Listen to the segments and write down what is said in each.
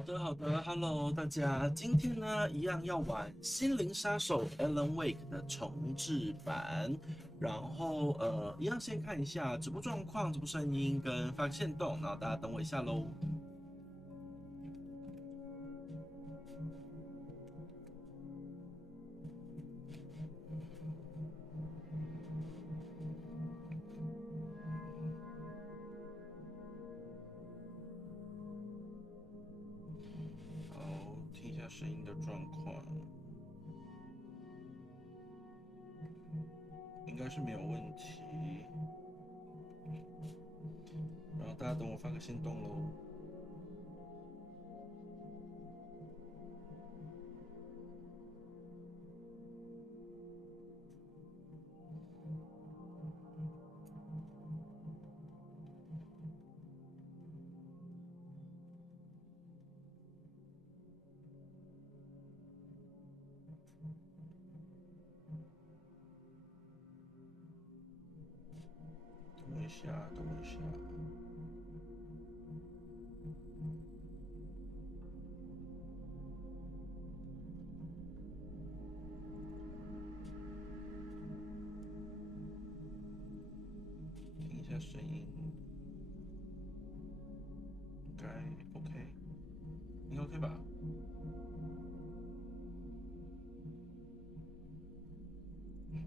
好的，Hello，大家，今天呢一样要玩《心灵杀手》Alan Wake 的重制版，然后一样先看一下直播状况、直播声音跟发个限动，然后大家等我一下喽。好，听一下声音的状况，应该是没有问题。然后大家等我发个限动喽。等我一下，等我一下。听一下声音，应该 OK， 应该 OK 吧？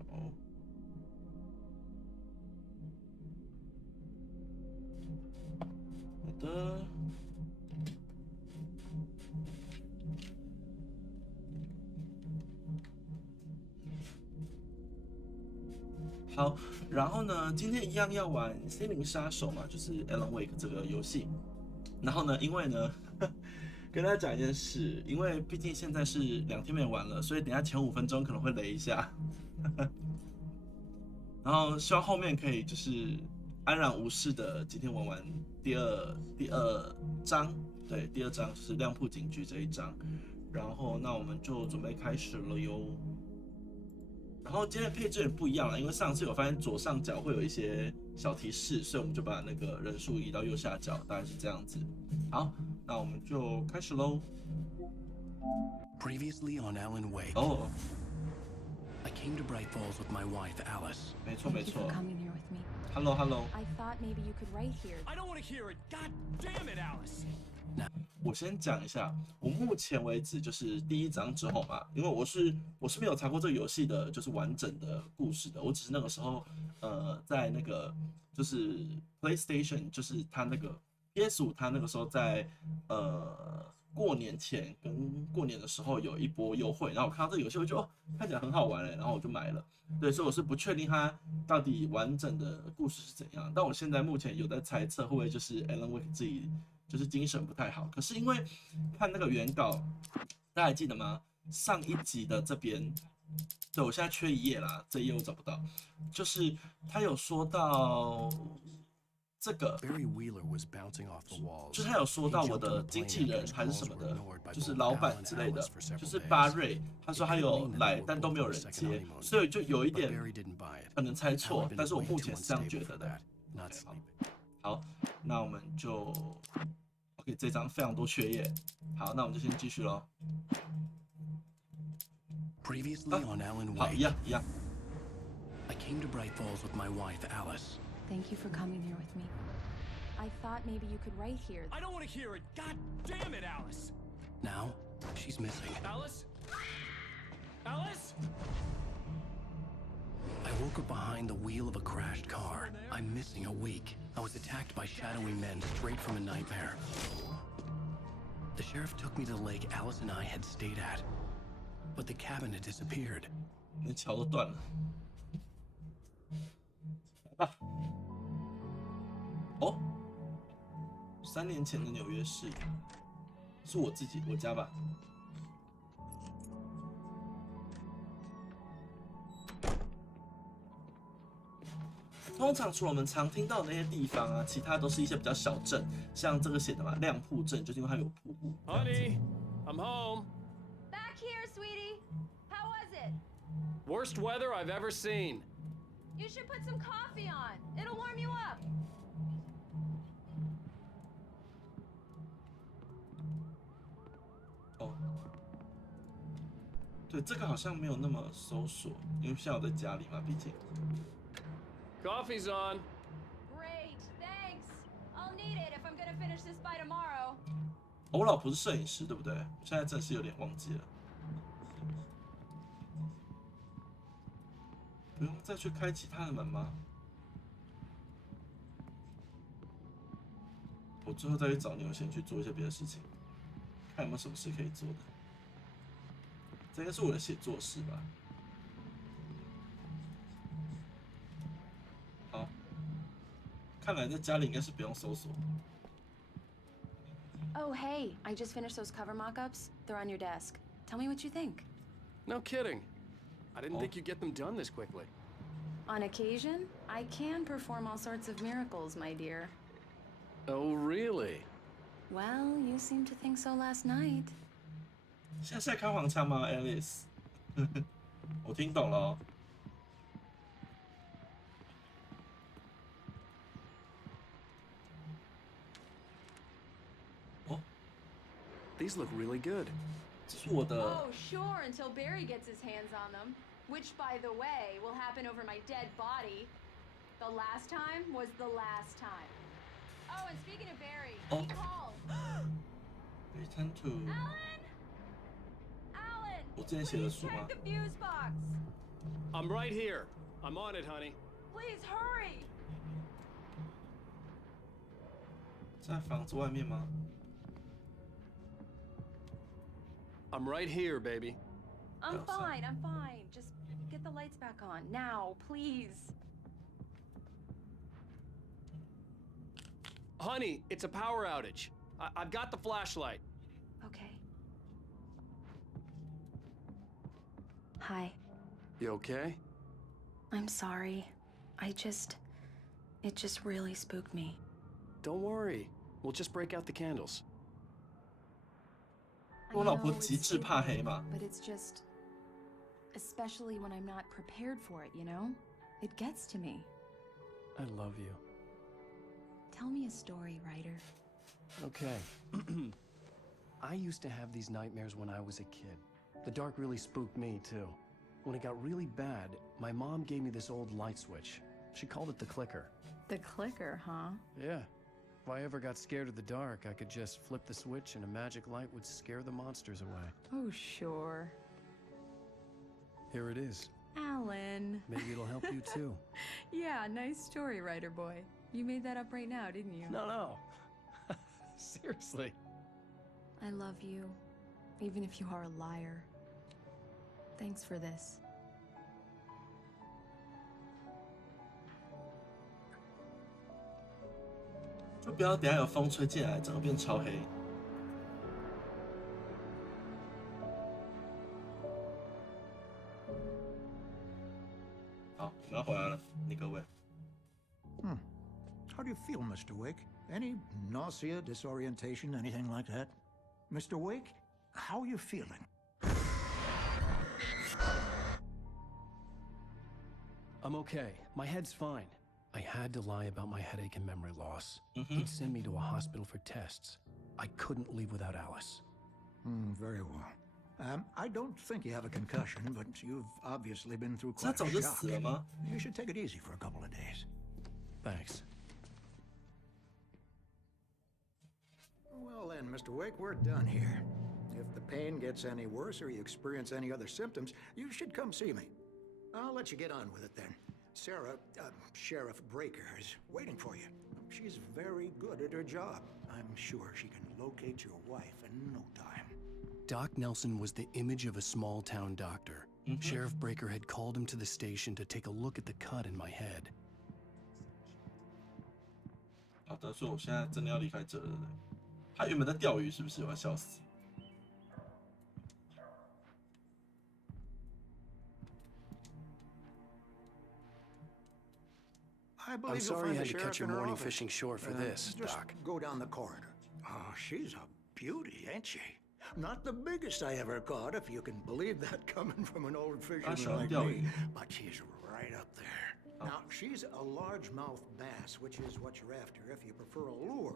好。好的。好，然后呢，今天一样要玩《心灵杀手》嘛，就是 Alan Wake 这个游戏。然后呢，因为呢，跟大家讲一件事，因为毕竟现在是2天没玩了，所以等一下前5分钟可能会雷一下。然后希望后面可以就是安然无事的今天玩完第二章，对，第2章就是亮铺警局这一章。然后那我们就准备开始了哟。然后今天的配置也不一样了，因为上次有发现左上角会有一些小提示，所以我们就把那个人数移到右下角，大概是这样子。好，那我们就开始喽。Previously on Alan Wake. 哦， I came to Bright Falls with my wife Alice. 没错没错。 Coming here with me. Hello Hello。 I thought maybe you could write here. I don't want to hear it. God damn it, Alice. 我先讲一下，我目前为止就是第1章之后嘛，因为我是没有查过这个游戏的，就是完整的故事的，我只是那个时候在那个就是 PlayStation， 就是他那个 PS5， 他那个时候在过年前跟过年的时候有一波优惠，然后我看到这个游戏，我就看起来很好玩然后我就买了。对，所以我是不确定它到底完整的故事是怎样，但我现在目前有在猜测会不会就是 Alan Wake 自己就是精神不太好，可是因为看那个原稿，大家还记得吗？上一集的这边，对我现在缺1页啦，这1页我找不到，就是他有说到这个，就是他有说到我的经纪人还是什么的，就是老板之类的，就是巴瑞，他说他有来，但都没有人接，所以就有一点可能猜错，但是我目前是这样觉得的。好，那我们就 OK， 这张非常多缺页，好，那我们就先继续咯。好，一样。I came to Bright Falls with my wife Alice. Thank you for coming here with me. I thought maybe you could write here. I don't want to hear it. God damn it, Alice. Now she's missing. Alice? Alice? I woke up behind the wheel of a crashed car. I'm missing a week. I was attacked by shadowy men straight from a nightmare. The sheriff took me to the lake Alice and I had stayed at, but the cabin had disappeared. 连桥都断了。来吧。哦，3年前的纽约市，是我家吧？通常除了我们常听到的那些地方啊，其他都是一些比较小镇，像这个写的嘛，亮铺镇，就是因为它有瀑布。Honey, I'm home. Back here, sweetie. How was it? Worst weather I've ever seen. You should put some coffee on. It'll warm you up. 哦，对，这个好像没有那么搜索，因为现在我在家里嘛，毕竟。Coffee's on. Great, thanks. I'll need it if I'm gonna finish this by tomorrow. 哦我老婆是摄影师，对不对？我现在真是有点忘记了。不用再去开其他的门吗？我最后再去找牛贤去做一些别的事情，看有没有什么事可以做的。这应该是我的写作室吧？好，看来在家里应该是不用搜索。Oh, hey, I just finished those cover mock-ups. They're on your desk. Tell me what you think. No kidding. I didn't think you'd get them done this quickly. On occasion, I can perform all sorts of miracles, my dear. Oh, really? Well, you seemed to think so last night. 现在是在开黄腔吗 ，Alice？ 我听懂了哦。哦， These look really good. 这是我的。 Oh, sure, until Barry gets his hands on them. Which, by the way, will happen over my dead body. The last time was the last time. Oh, and speaking of Barry, he called. Return to Alan! Alan! 我之前写的书 Please 吗 check the fuse box. I'm right here. I'm on it, honey. Please hurry. 在房子外面吗？ I'm right here, baby. I'm Outside. fine, I'm fine. Just get the lights back on. Now, please. Honey, it's a power outage. I've got the flashlight. Okay. Hi. You okay? I'm sorry. It just really spooked me. Don't worry. We'll just break out the candles. 我老婆极致怕黑嘛。 But it's just, especially when I'm not prepared for it, you know? It gets to me. I love you. Tell me a story, writer. Okay. I used to have these nightmares when I was a kid. The dark really spooked me, too. When it got really bad, my mom gave me this old light switch. She called it the clicker. The clicker, huh? Yeah. If I ever got scared of the dark, I could just flip the switch and a magic light would scare the monsters away. Oh, sure. Here it is. Alan. Maybe it'll help you, too. Yeah, nice story, writer boy. You made that up right now, didn't you? No. Seriously. I love you, even if you are a liar. Thanks for this. 就不要等下有风吹进来，整个变超黑。好，我们要回来了，你各位。 How do you feel, Mr. Wake? Any nausea, disorientation, anything like that? Mr. Wake, how are you feeling? I'm okay. My head's fine. I had to lie about my headache and memory loss. He'd send me to a hospital for tests. I couldn't leave without Alice. Very well. I don't think you have a concussion, but you've obviously been through 他 quite 早 a 就 shock. 死了吗？ You should take it easy for a couple of days. Thanks. Well then, Mr. Wake, we're done here. If the pain gets any worse or you experience any other symptoms, you should come see me. I'll let you get on with it then. Sarah, Sheriff Breaker, is waiting for you. She's very good at her job. I'm sure she can locate your wife in no time. Doc Nelson was the image of a small-town doctor. Sheriff Breaker had called him to the station to take a look at the cut in my head. 好的，所以我现在真的要离开这了。他原本在钓鱼，是不是？我要笑死。 I I'm believe you'll sorry you find had the to cut sheriff your in her morning office. fishing short for this, Just Doc. go down the corridor. Oh, she's a beauty, ain't she? Not the biggest I ever caught, if you can believe that coming from an old fisherman like me. But she's right up there. Now, she's a largemouth bass, which is what you're after if you prefer a lure.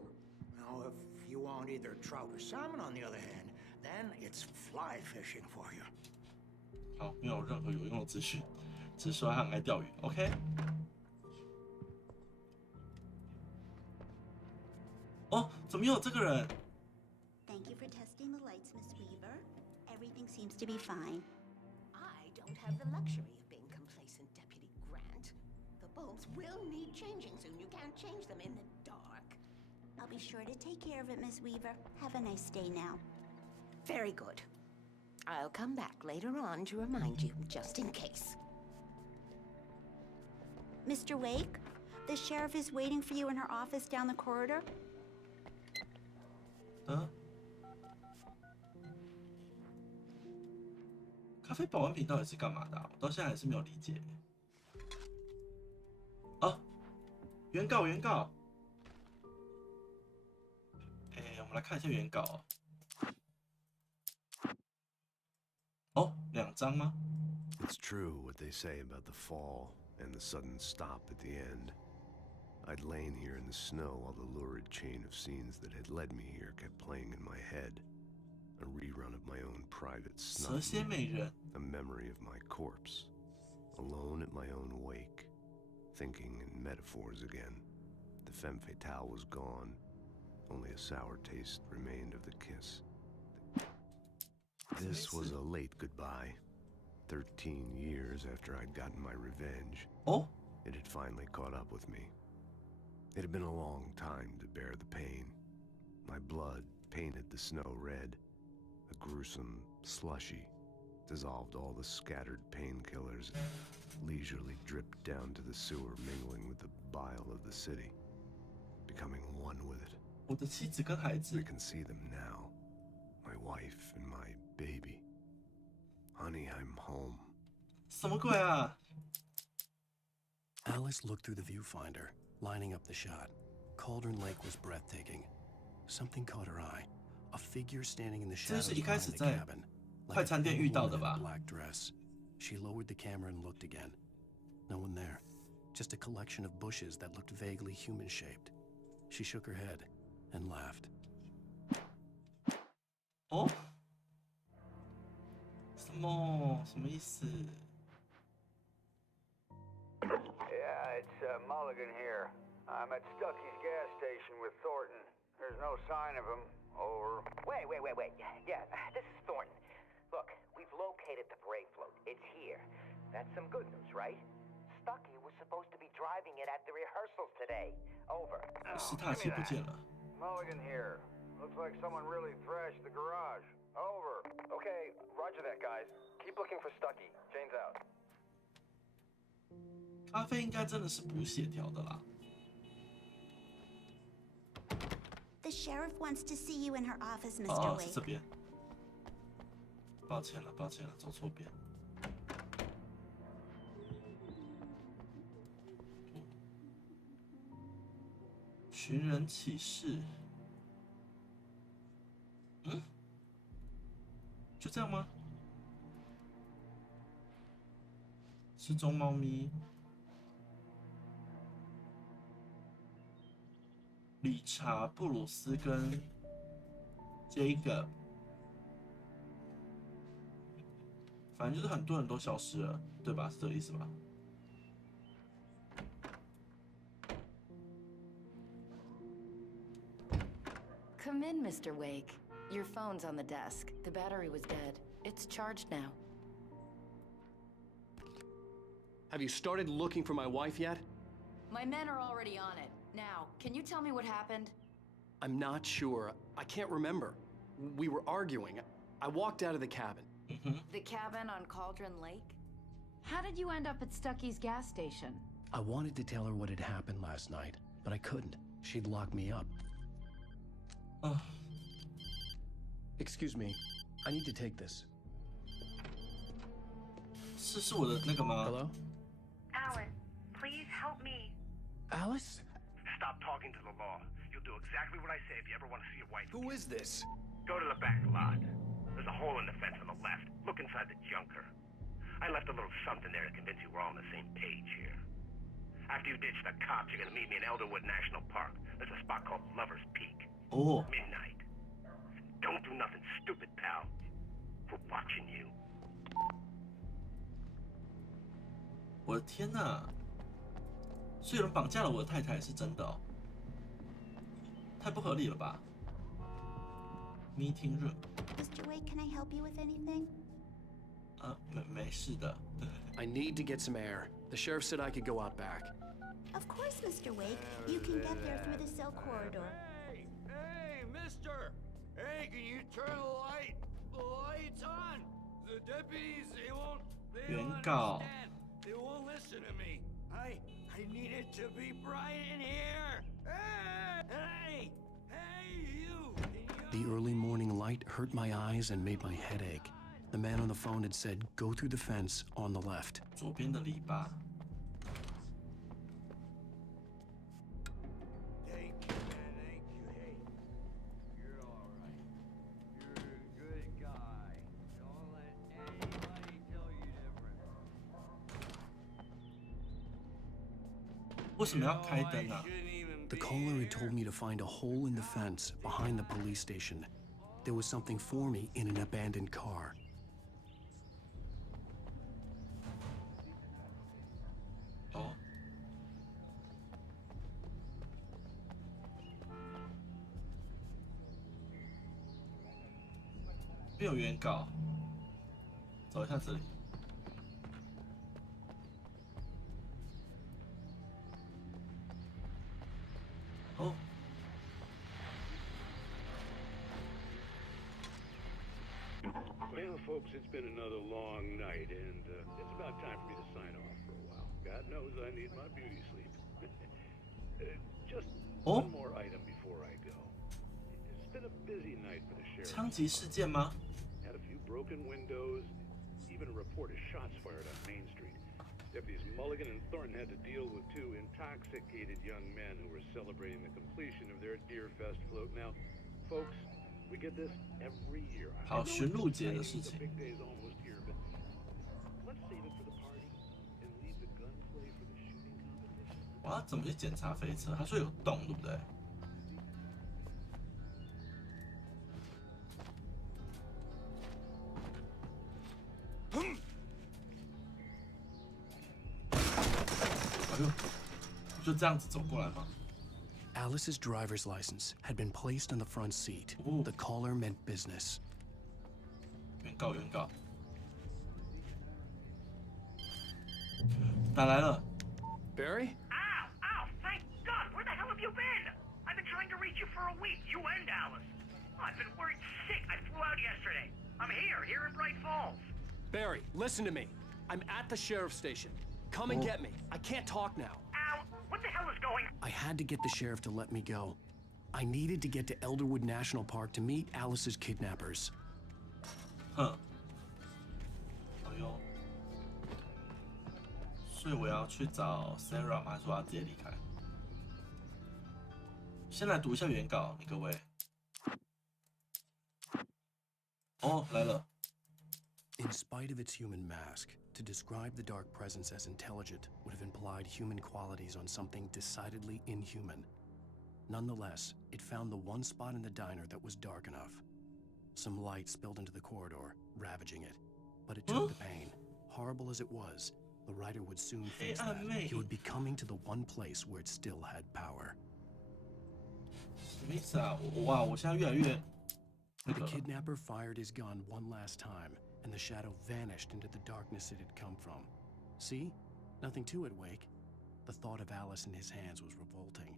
Now, if you want either trout or salmon, on the other hand, then it's fly fishing for you. 好，没有任何有用的资讯，只是说他很爱钓鱼。OK。哦，怎么又有这个人？ Thank you for testing the lights, Miss Weaver. Everything seems to be fine. I don't have the luxury of being complacent, Deputy Grant. The bulbs will need changing soon. You can't change them in the dark. I'll be sure to take care of it, Miss Weaver. Have a nice day now. Very good. I'll come back later on to remind you, just in case. Mr. Wake, the sheriff is waiting for you in her office down the corridor. 咖啡保温瓶到底是干嘛的、啊？我到现在还是没有理解。啊，原稿。我们来看一下原稿。哦，2张吗？ It's true what they say about the fall and the sudden stop at the end. I'd lain here in the snow while the lurid chain of scenes that had led me here kept playing in my head. A rerun of my own private snuff, 蛇蝎美人。 a memory of my corpse, alone at my own wake, thinking in metaphors again. The femme fatale was gone, only a sour taste remained of the kiss. This was a late goodbye. 13 years after I'd gotten my revenge, Oh? it had finally caught up with me. It had been a long time to bear the pain. My blood painted the snow red. A gruesome slushy dissolved all the scattered painkillers, leisurely dripped down to the sewer, mingling with the bile of the city, becoming one with it. 我的妻子跟孩子 I can see them now, my wife and my baby. Honey, I'm home. 什么鬼啊？ Alice looked through the viewfinder, lining up the shot. Cauldron Lake was breathtaking. Something caught her eye. A figure standing in the shadows behind the cabin, like a thin woman in a black dress. She lowered the camera and looked again. No one there. Just a collection of bushes that looked vaguely human-shaped. She shook her head and laughed. 哦？什么意思？ Yeah, it's Mulligan here. I'm at Stucky's gas station with Thornton. There's no sign of him. Over. Wait. Yeah, this is Thornton. Look, we've located the brake float. It's here. That's some good news, right? Stucky was supposed to be driving it at the rehearsals today. Over. 史塔奇不见了。 Mulligan here. Looks like someone really thrashed the garage. Over. Okay, roger that, guys. Keep looking for Stucky. Jane's out. 咖啡应该真的是补血条的啦。 The sheriff wants to see you in her office, Mr. 哦，是 Wake. 这边。抱歉了，走错边。寻人启事。嗯？就这样吗？失踪猫咪。 理查、布鲁斯跟 Jacob， 反正就是很多人都消失了，对吧？是这个意思吧？ Come in, Mr. Wake. Your phone's on the desk. The battery was dead. It's charged now. Have you started looking for my wife yet? My men are already on it. Now, can you tell me what happened? I'm not sure. I can't remember. We were arguing. I walked out of the cabin. The cabin on Cauldron Lake? How did you end up at Stucky's gas station? I wanted to tell her what had happened last night, but I couldn't. She'd lock me up. Excuse me. I need to take this. 是我的那个吗 Hello? Alan, please help me. Alice? Stop talking to the law. You'll do exactly what I say if you ever want to see your wife. Who is this? Go to the back lot. There's a hole in the fence on the left. Look inside the junker. I left a little something there to convince you we're all on the same page here. After you ditch the cops, you're gonna meet me in Elderwood National Park. There's a spot called Lover's Peak. Oh. Midnight. Don't do nothing stupid, pal. We're watching you. 我的天哪！所以有人绑架了我的太太是真的哦，太不合理了吧 ？Meeting room。Mr. Wake, can I help you with anything? 没事的。I need to get some air. The sheriff said I could go out back. Of course, Mr. Wake. You can get there through the cell corridor. Hey, mister! Hey, can you turn the lights on? The deputies, they won't understand. They won't listen to me. I need it to be bright in here. Hey, you! The early morning light hurt my eyes and made my head ache. The man on the phone had said, go through the fence on the left. 左边的篱笆。Thank you, man. Thank you. Hey, you're all right. You're a good guy. Don't let anybody tell you different. 为什么要开灯啊？ The caller had told me to find a hole in the fence behind the police station. There was something for me in an abandoned car. 哦。没有原稿，走一下这里。哦。Well, folks, it's been another long night, and it's about time for me to sign off for a while. God knows I need my beauty sleep. Just one more item before I go. It's been a busy night for the sheriff. 枪击事件吗？ Had a few broken windows, even a report of shots fired on Main Street. Deputies Mulligan and Thornton had to deal with two intoxicated young men who were celebrating the completion of their Deer Fest float. Now, folks, we get this every year. 好，巡路节的事情。 Big day's almost here, but let's save it for the party and leave the gunplay for the shooting competition. 我要怎么去检查飞车？他说有洞，对不对？哎呦，就这样子走过来吗？ Alice's driver's license had been placed on the front seat. The caller meant business. 原告，原告。打来了。 Barry? Ow! Thank God! Where the hell have you been? I've been trying to reach you for a week, you and Alice. I've been worried sick. I flew out yesterday. I'm here in Bright Falls. Barry, listen to me. I'm at the sheriff's station. Come and get me. I can't talk now. Ow! What the hell is going on? I had to get the sheriff to let me go. I needed to get to Elderwood National Park to meet Alice's kidnappers. 哼。哎呦。所以我要去找 Sarah 吗？还是我要直接离开？先来读一下原稿，各位。哦，来了。 In spite of its human mask, to describe the dark presence as intelligent would have implied human qualities on something decidedly inhuman. Nonetheless, it found the one spot in the diner that was dark enough. Some light spilled into the corridor, ravaging it. But it took the pain. Horrible as it was, the writer would soon face that. He would be coming to the one place where it still had power. 什么意思啊？哇，我现在越来越…… The kidnapper fired his gun one last time, and the shadow vanished into the darkness it had come from. See? Nothing to it, Wake. The thought of Alice in his hands was revolting.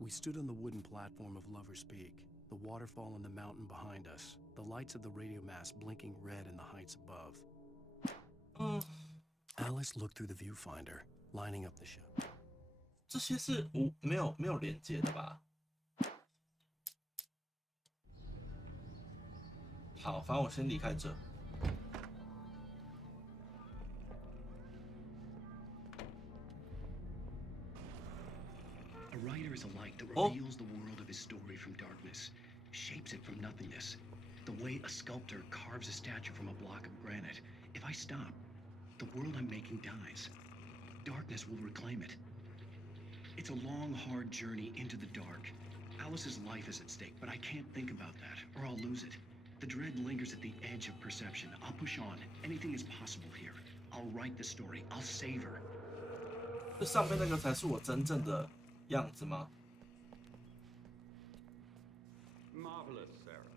We stood on the wooden platform of Lover's Peak, the waterfall on the mountain behind us, the lights of the radio mast blinking red in the heights above. Alice looked through the viewfinder, lining up the shot. 这些是没有连接的吧？好，反正我先离开这。 A writer is a light that reveals the world of his story from darkness, shapes it from nothingness. The way a sculptor carves a statue from a block of granite. If I stop, the world I'm making dies. Darkness will reclaim it. It's a long, hard journey into the dark. Alice's life is at stake, but I can't think about that, or I'll lose it. The dread lingers at the edge of perception. I'll push on. Anything is possible here. I'll write the story. I'll save her. 这上面那个才是我真正的样子吗？ Marvelous, Sarah.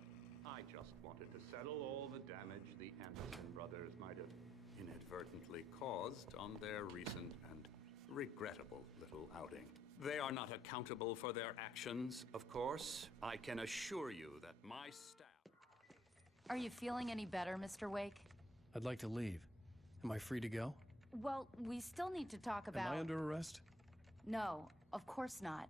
I just wanted to settle all the damage the Anderson brothers might have inadvertently caused on their recent and regrettable little outing. They are not accountable for their actions, of course. I can assure you that my staff... Are you feeling any better, Mr. Wake? I'd like to leave. Am I free to go? Well, we still need to talk about... Am I under arrest? No, of course not.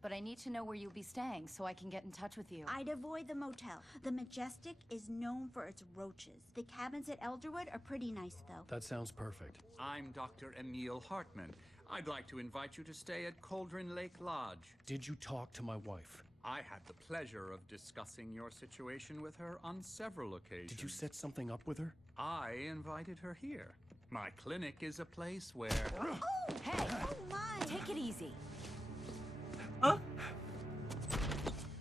But I need to know where you'll be staying so I can get in touch with you. I'd avoid the motel. The Majestic is known for its roaches. The cabins at Elderwood are pretty nice, though. That sounds perfect. I'm Dr. Emil Hartman. I'd like to invite you to stay at Cauldron Lake Lodge. Did you talk to my wife? I had the pleasure of discussing your situation with her on several occasions. Did you set something up with her? I invited her here. My clinic is a place where... Oh! Hey! Oh, my! Take it easy. Huh?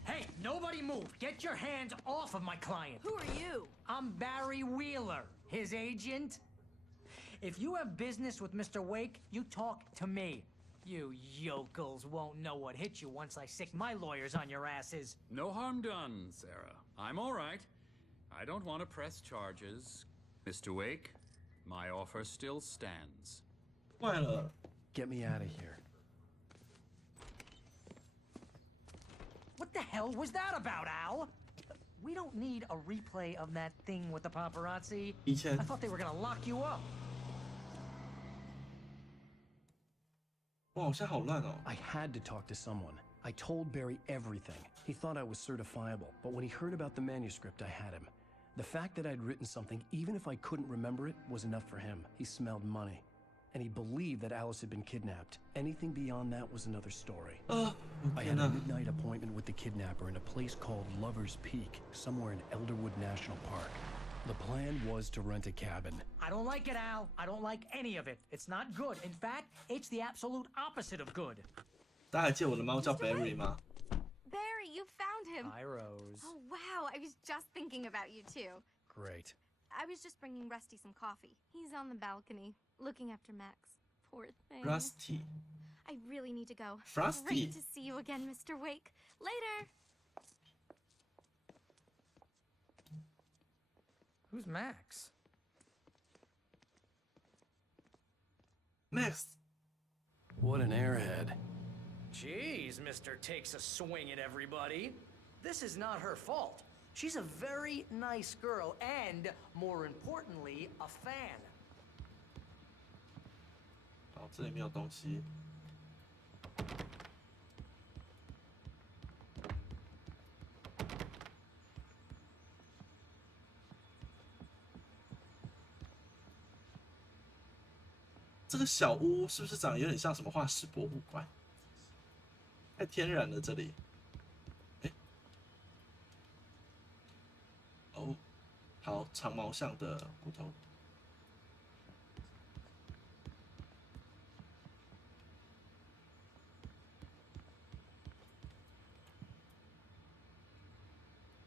Hey, nobody move. Get your hands off of my client. Who are you? I'm Barry Wheeler, his agent. If you have business with Mr. Wake, you talk to me. You yokels won't know what hit you once I sick my lawyers on your asses. No harm done, Sarah. I'm all right. I don't want to press charges. Mr. Wake, my offer still stands. Get me out of here. What the hell was that about, Al? We don't need a replay of that thing with the paparazzi. I thought they were gonna lock you up. 哇，我现在好乱哦。 I had to talk to someone. I told Barry everything. He thought I was certifiable, but when he heard about the manuscript, I had him. The fact that I'd written something, even if I couldn't remember it, was enough for him. He smelled money. And he believed that Alice had been kidnapped. Anything beyond that was another story. I had a midnight appointment with the kidnapper in a place called Lover's Peak, somewhere in Elderwood National Park. The plan was to rent a cabin. I don't like it, Al. I don't like any of it. It's not good. In fact, it's the absolute opposite of good. 大家还记得我的猫叫 Barry 吗？ Barry, you found him. Hi, Rose. Oh, wow. I was just thinking about you, too. Great. I was just bringing Rusty some coffee. He's on the balcony, looking after Max. Poor thing. Rusty. I really need to go. Frosty. Great to see you again, Mr. Wake. Later. Who's Max? Max. What an airhead. Jeez, Mr. Takes a swing at everybody. This is not her fault. She's a very nice girl and, more importantly, a fan. 好，这里没有东西。这个小屋是不是长得有点像什么化石博物馆？太天然了，这里。哎，哦，好，长毛象的骨头。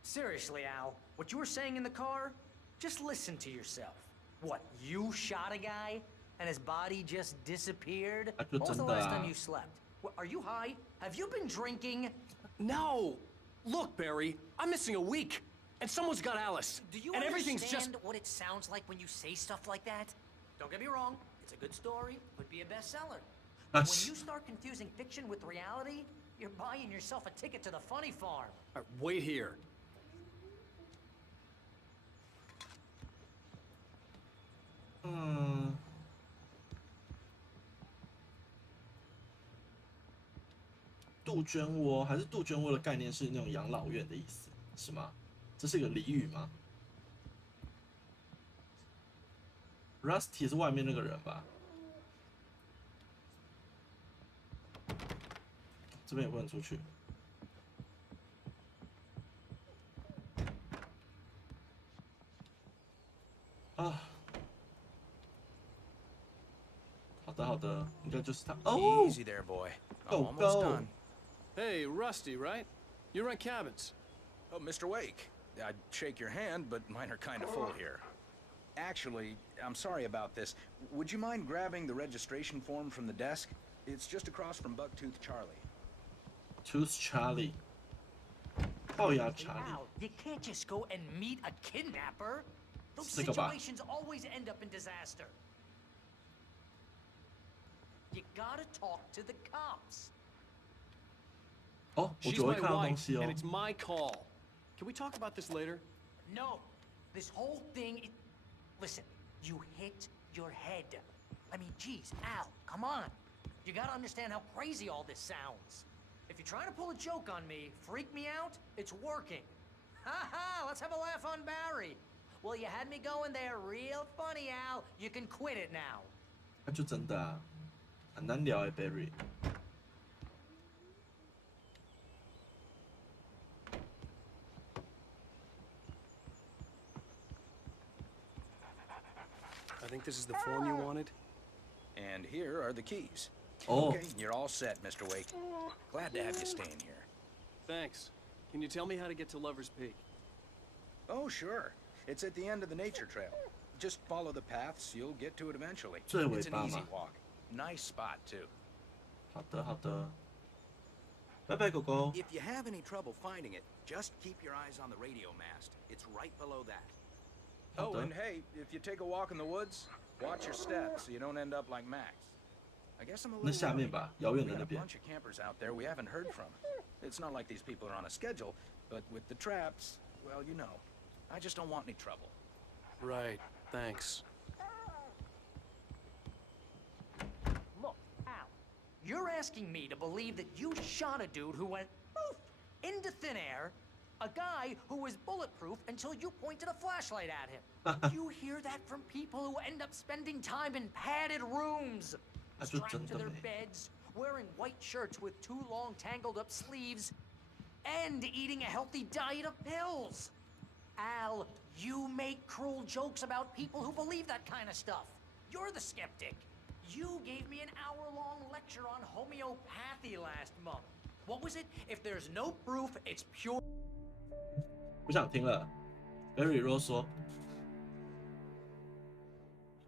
Seriously, Al, what you were saying in the car? Just listen to yourself. What, you shot a guy? And his body just disappeared? When was the last time you slept? What, are you high? Have you been drinking? No! Look, Barry, I'm missing a week. And someone's got Alice. Do you and everything's understand just... what it sounds like when you say stuff like that? Don't get me wrong. It's a good story. Could be a bestseller. But when you start confusing fiction with reality, you're buying yourself a ticket to the funny farm. All right, wait here. Hmm. 杜鹃窝还是杜鹃窝的概念是那种养老院的意思，是吗？这是一个俚语吗 ？Rusty 是外面那个人吧？这边也不能出去。啊，好的好的，应该就是他。哦 Easy there, boy. I'm Go, almost go. done. Hey, Rusty, right? You rent cabins? Oh, Mr. Wake. I'd shake your hand, but mine are kind of full here. Actually, I'm sorry about this. Would you mind grabbing the registration form from the desk? It's just across from Bucktooth Charlie. Tooth Charlie. 龅牙查理。 Al, you can't just go and meet a kidnapper. Those situations always end up in disaster. You gotta talk to the cops. 哦，我 She's 只会 my 看到东 wife, 西哦 and。it's my call. Can we talk about this later? No, this whole thing. Listen, you hit your head. I mean, geez, Al, come on. You gotta understand how crazy all this sounds. If you're trying to pull a joke on me, freak me out, it's working. Ha ha, let's have a laugh on Barry. Well, you had me going there real funny, Al. You can quit it now. 那就真的啊，很难聊哎，Barry。 I think this is the form you wanted. And here are the keys. Oh. Okay, you're all set, Mr. Wake. Glad to have you staying here. Thanks. Can you tell me how to get to Lover's Peak? Oh, sure. It's at the end of the nature trail. Just follow the paths, you'll get to it eventually. 最尾 It's an 巴 easy 嘛。 walk. Nice spot, too. 好的，好的。拜拜，狗狗。 If you have any trouble finding it, just keep your eyes on the radio mast. It's right below that. Oh, and hey, if you take a walk in the woods, watch your steps so you don't end up like Max. I guess I'm a 那 little 下面 worried. 吧，遥远 We 的 got 那 a 边。 bunch of campers out there we haven't heard from. It's not like these people are on a schedule, but with the traps, well, you know. I just don't want any trouble. Right. Thanks. Look, Al, you're asking me to believe that you shot a dude who went poof into thin air, a guy who was bulletproof until you pointed a flashlight at him. You hear that from people who end up spending time in padded rooms, strapped to their beds, wearing white shirts with too long tangled up sleeves, and eating a healthy diet of pills. Al, you make cruel jokes about people who believe that kind of stuff. You're the skeptic. You gave me an hour-long lecture on homeopathy last month. What was it? If there's no proof, it's pure. 不想听了。Barry Rose 说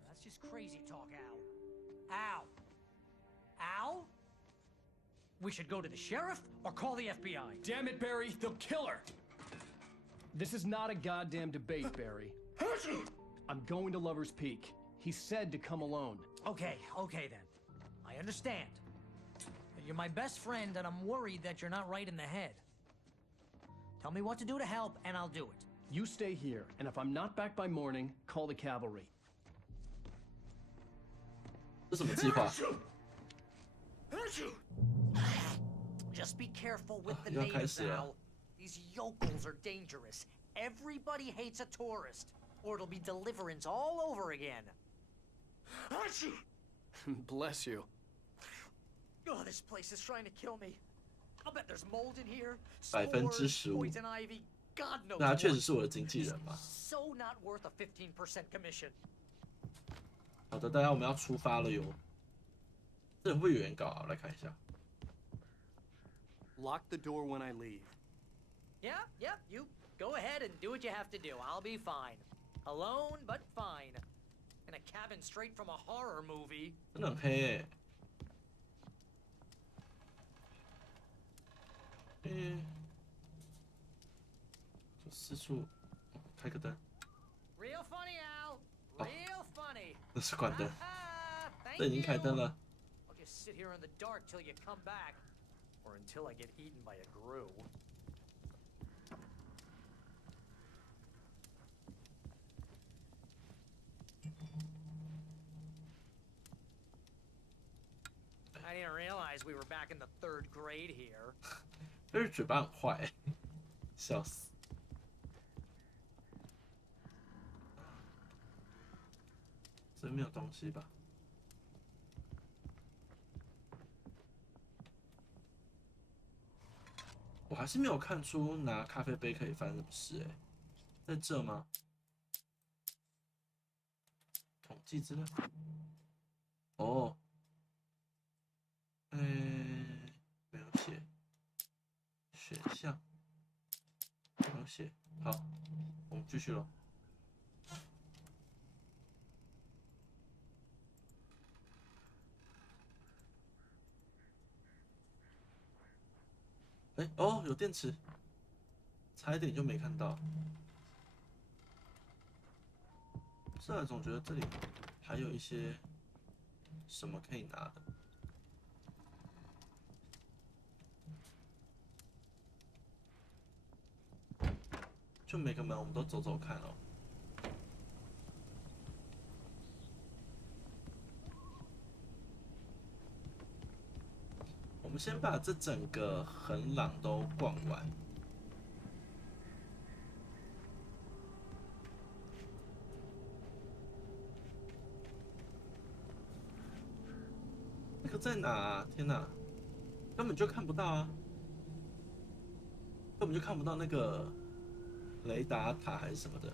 That's just crazy talk, Al. Al? We should go to the sheriff or call the FBI. Damn it, Barry, they'll kill her. This is not a goddamn debate, Barry. I'm going to Lover's Peak. He said to come alone. Okay then. I understand. But you're my best friend, and I'm worried that you're not right in the head. Tell me what to do to help, and I'll do it. You stay here, and if I'm not back by morning, call the cavalry. 这什么计划？ Just be careful with the 又要开 natives, 始了。 Al. These yokels are dangerous. Everybody hates a tourist, or it'll be deliverance all over again. Bless you. Oh, this place is trying to kill me. I'll bet there's mold in here, 15% spores, poison ivy, God knows 那他 what. 确实是我的经纪人嘛。 So not worth a 15% commission. 好的，大家我们要出发了哟。这人会不会有人搞啊？我来看一下。 Lock the door when I leave. Yeah, you go ahead and do what you have to do. I'll be fine. Alone, but fine. In a cabin straight from a horror movie. 真的很黑欸。就四处开个灯。 Real funny, Al. Real funny. 那是关灯。 Thank 这已经开灯了。 I'll just sit here in the dark till you come back. Or until I get eaten by a grue. I didn't realize we were back in the 3rd grade here. 就是嘴巴很坏，笑死。这没有东西吧？我还是没有看出拿咖啡杯可以翻什么事哎，在这吗？统计资料。哦。没有写选项。续咯。哎，哦，有电池，差一点就没看到。是啊，总觉得这里还有一些什么可以拿的。就每个门我们都走走看哦。我们先把这整个横廊都逛完。那个在哪啊？天哪，根本就看不到啊！根本就看不到那个雷达塔还是什么的。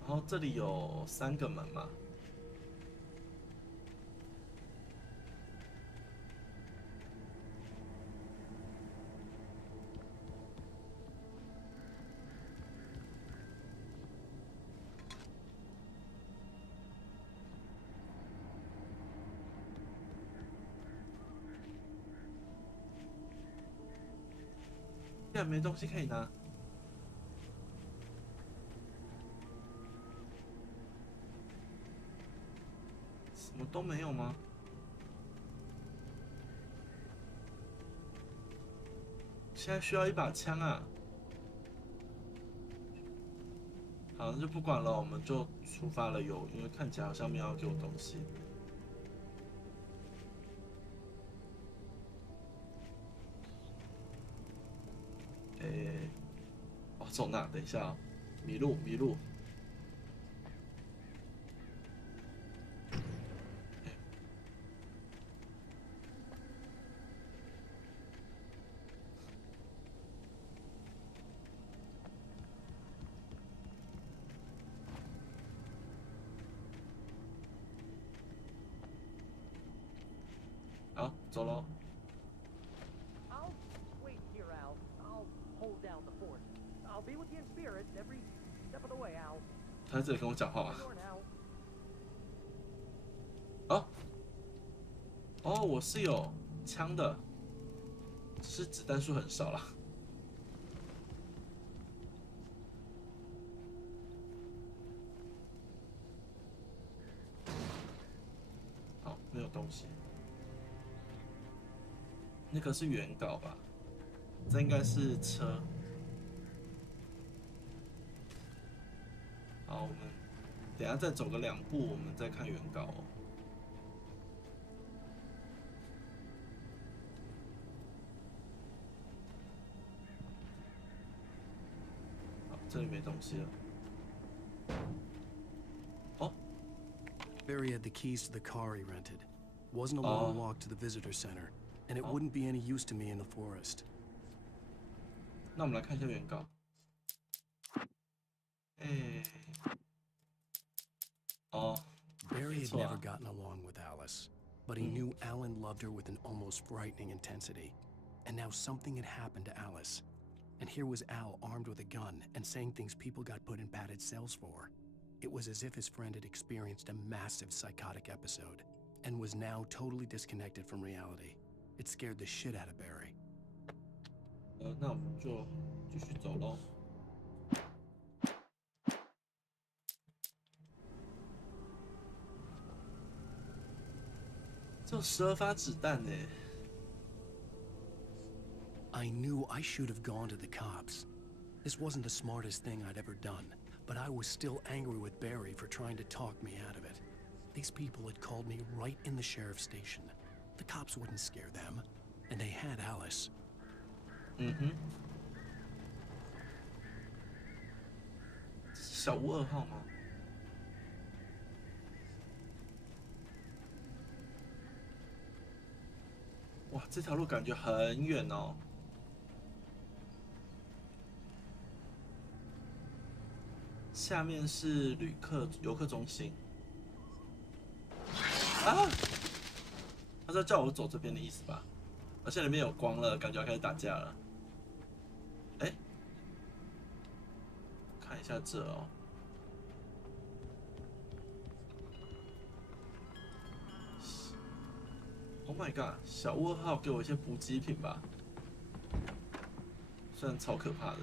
然后这里有3个门嘛。竟然没东西可以拿。什么都没有吗？现在需要一把枪啊！好，那就不管了，我们就出发了哟。因为看起来好像没有要给我东西。哦，走哪？等一下哦，迷路。好，走喽。I'll wait here, Al. I'll hold down the fort. I'll be with you in spirit every step of the way, Al. 他在这里跟我讲话吗？哦，我是有枪的，只是子弹数很少啦。好，没有东西。那个是原稿吧？这应该是车。好，我们等一下再走个2步，我们再看原稿哦。好，这里没东西了。哦 Barry had the keys to the car he rented. Wasn't a long walk to the visitor center, and it wouldn't be any use to me in the forest. 那我们来看一下原稿。Barry had never gotten along with Alice, but he knew Alan loved her with an almost frightening intensity. And now something had happened to Alice. And here was Al armed with a gun and saying things people got put in padded cells for. It was as if his friend had experienced a massive psychotic episode and was now totally disconnected from reality. It scared the shit out of Barry. 那我们就继续走喽。只有12发子弹呢。I knew I should have gone to the cops. This wasn't the smartest thing I'd ever done, but I was still angry with Barry for trying to talk me out of it. These people had called me right in the sheriff's station. The cops wouldn't scare them, and they had Alice. 小屋2号吗？哇，这条路感觉很远哦。下面是游客中心。啊！他是要叫我走这边的意思吧？而且里面有光了，感觉要开始打架了。哎，看一下这哦。Oh my god！ 小屋2号给我一些补给品吧，虽然超可怕的。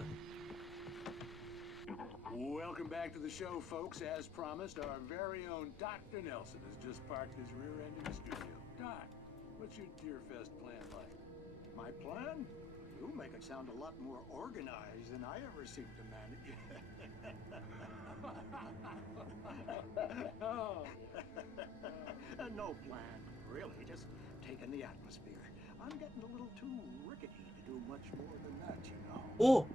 Welcome back to the show, folks. As promised, our very own Dr. Nelson has just parked his rear end in the studio. Doc, what's your Deerfest plan like? My plan? You make it sound a lot more organized than I ever seem to manage. No plan, really. Just taking the atmosphere. I'm getting a little too rickety to do much more than that, you know. Oh!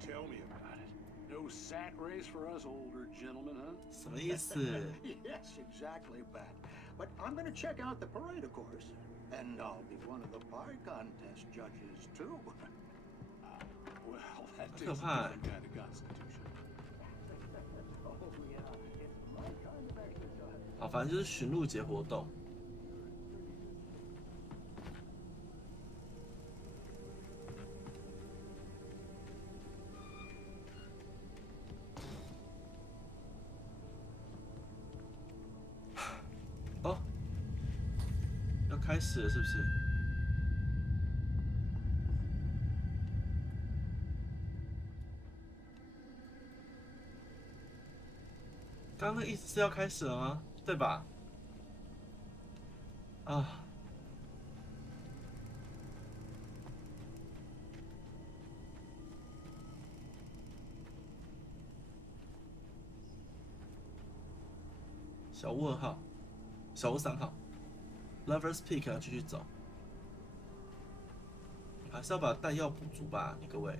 Tell me about it. No sack race for us older gentlemen, huh? 什么意思？ Yes, exactly, Pat. But I'm going to check out the parade, of course. And I'll be one of the pie contest judges, too. Well, that takes a different kind of constitution. Oh, yeah. It's my kind of exercise. 好，反正就是巡路节活动。哦，要开始了是不是？刚刚的意思是要开始了吗？对吧？啊，小屋2号，小屋3号 ，Lovers Peak 要继续走，还是要把弹药补足吧，你各位。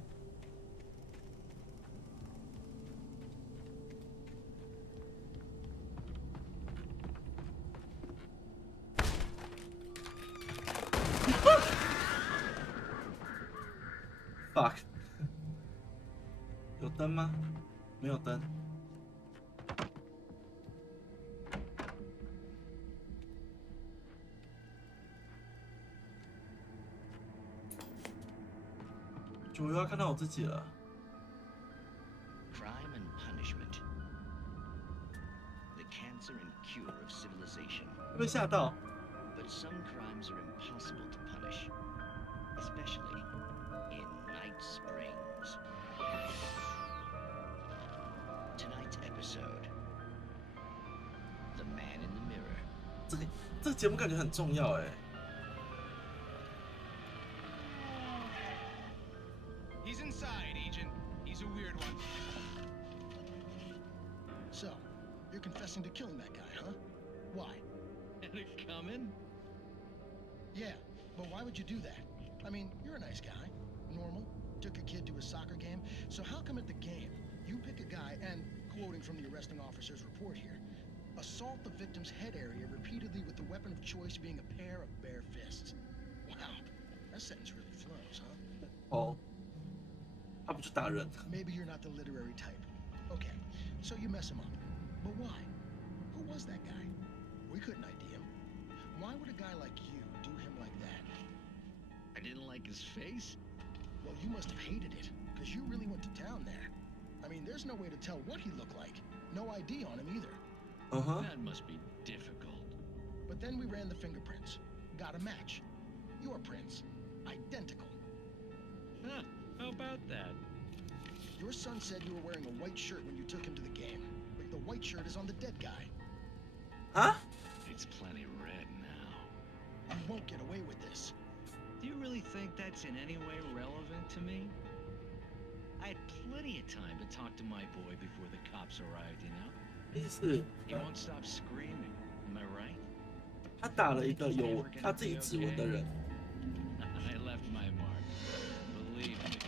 fuck， 有灯吗？没有灯。终于要看到我自己了。Crime and punishment. The cancer and cure of civilization. 被吓到。 But some crimes are impossible to punish, especially in Night Springs. Tonight's episode: The Man in the Mirror. 这个节目感觉很重要哎。 He's inside, Agent. He's a weird one. So, you're confessing to killing that guy, huh? Why? Had it coming? Yeah, but why would you do that? I mean, you're a nice guy. Normal. Took a kid to a soccer game. So how come at the game, you pick a guy and, quoting from the arresting officer's report here, assault the victim's head area repeatedly with the weapon of choice being a pair of bare fists? Wow, that sentence really flows, huh? Oh. 他不是打人。 Maybe you're not the literary type. Okay, so you mess him up. But why? Who was that guy? We couldn't ID him. Why would a guy like you do him like that? I didn't like his face? Well, you must have hated it, because you really went to town there. I mean, there's no way to tell what he looked like. No ID on him either. That must be difficult. But then we ran the fingerprints. Got a match. Your prints. Identical. Huh. How about that? Your son said you were wearing a white shirt when you took him to the game. But the white shirt is on the dead guy. Huh? It's plenty red now. You won't get away with this. Do you really think that's in any way relevant to me? I had plenty of time to talk to my boy before the cops arrived, you know? 意思 He won't stop screaming. Am I right? 他打了一个有他自己指纹的人。 I left my mark. Believe me.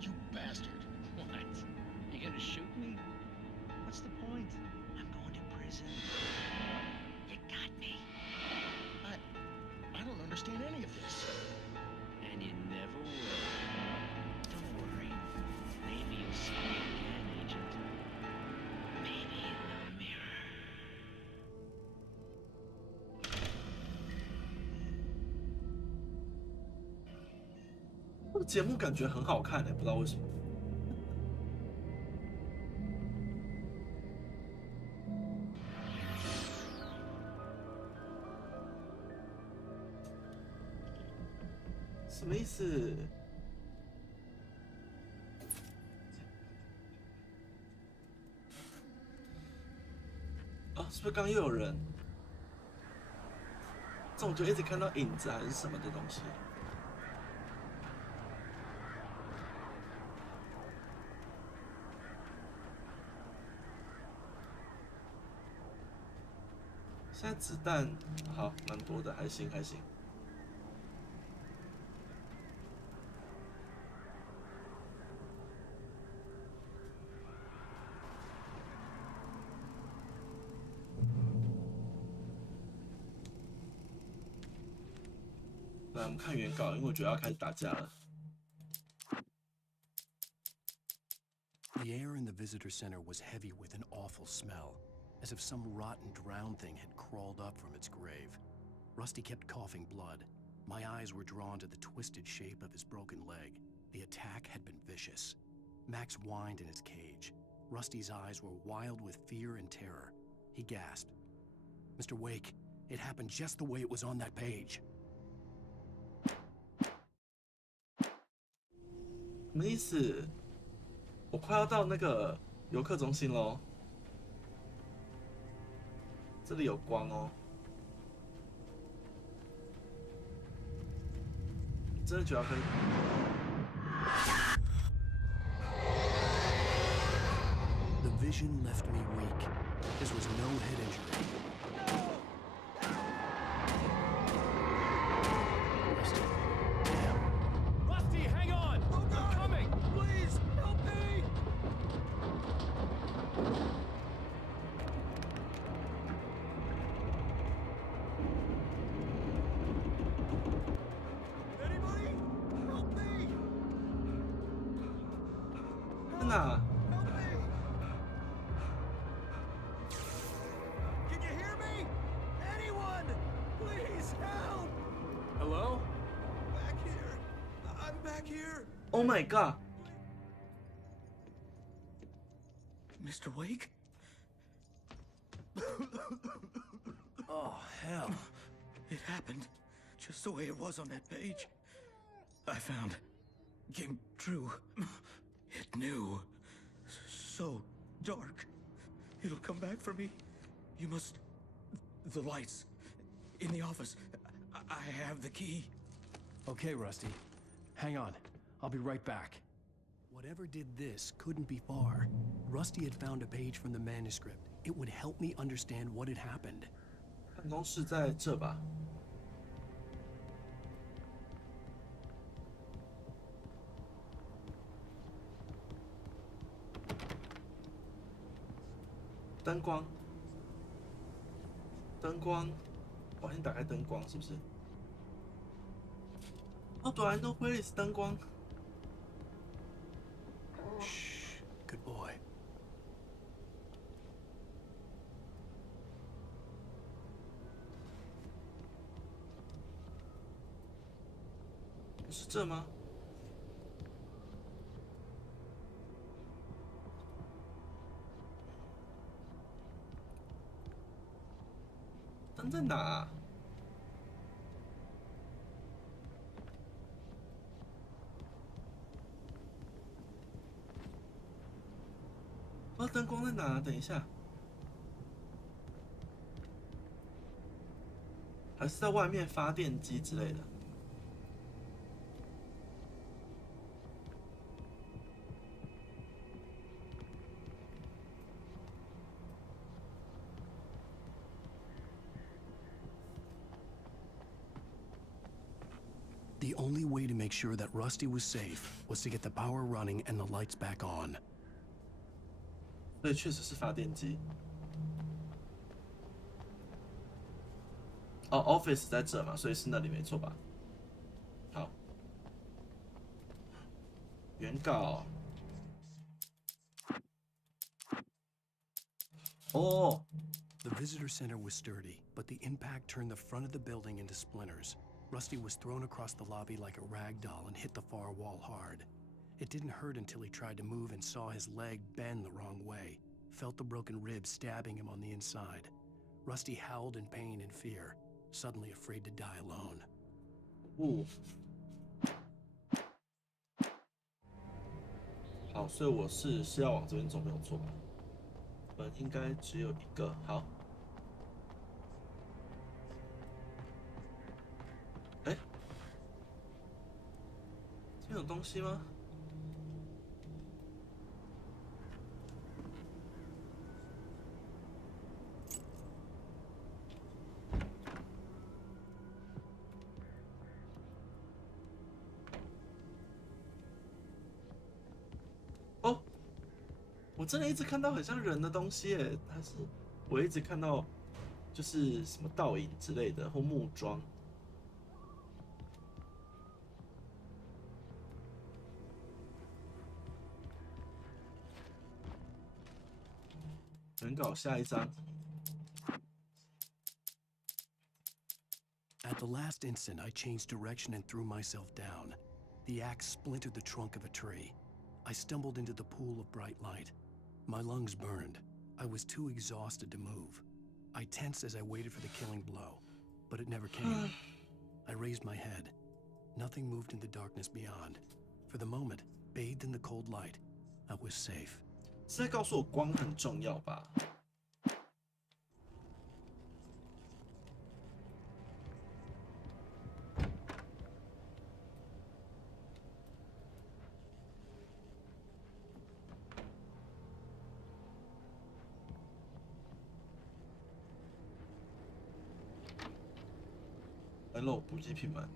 You bastard. What? You gonna shoot me? What's the point? I'm going to prison. You got me. I don't understand any of this. And you never will. Don't worry. Maybe you'll see me again, Agent. Maybe in the mirror. 个节目感觉很好看不知道为什么。什么意思？啊，是不是刚又有人？这种就一直看到影子还是什么的东西？现在子弹好蛮多的，还行还行。来，我们看原稿，因为我觉得要开始打架了。The air in the visitor center was heavy with an awful smell, as if some rotten drowned thing had crawled up from its grave. Rusty kept coughing blood. My eyes were drawn to the twisted shape of his broken leg. The attack had been vicious. Max whined in his cage. Rusty's eyes were wild with fear and terror. He gasped. Mr. Wake, it happened just the way it was on that page. 什么意思？我快要到那个游客中心喽，这里有光哦。真的觉得可以。The vision left me weak. This was no head injury. Rusty. Damn. Rusty, hang on! I'm coming! Please, help me! Anybody? Help me! 在哪？ Can you hear me? Anyone? Please help! Hello? Back here. I'm back here. Oh my god! Mr. Wake? Oh, hell. It happened just the way it was on that page. I found. Came true. It knew. So dark. It'll come back for me. You must. The lights. In the office. I have the key. Okay, Rusty. Hang on. I'll be right back. Whatever did this couldn't be far. Rusty had found a page from the manuscript. It would help me understand what had happened. 办公室在这吧？灯光，灯光，我先打开灯光，是不是？哦，朵兰多菲利斯灯光。Shh, good boy. 是这吗？灯在哪啊？不知道灯光在哪？等一下，还是在外面发电机之类的？ The only way to make sure that Rusty was safe was to get the power running and the lights back on. 对，确实是发电机。哦 ，Office 在这嘛，所以是那里没错吧？好，原稿。哦。 The visitor center was sturdy, but the impact turned the front of the building into splinters. Rusty was thrown across the lobby like a rag doll and hit the far wall hard. It didn't hurt until he tried to move and saw his leg bend the wrong way, felt the broken rib stabbing him on the inside. Rusty howled in pain and fear, suddenly afraid to die alone. Ooh. 好，所以我是要往这边走，没有错吧？门应该只有一个。好。哎，这边有东西吗？哦，我真的一直看到很像人的东西耶，但是我一直看到就是什么倒影之类的或木桩。很搞，下一章。At the last instant, I changed direction and threw myself down. The axe splintered the trunk of a tree. I stumbled into the pool of bright light. My lungs burned. I was too exhausted to move. I tensed as I waited for the killing blow, but it never came. I raised my head. Nothing moved in the darkness beyond. For the moment, bathed in the cold light, I was safe. 是在告诉我光很重要吧？来喽，补给品们。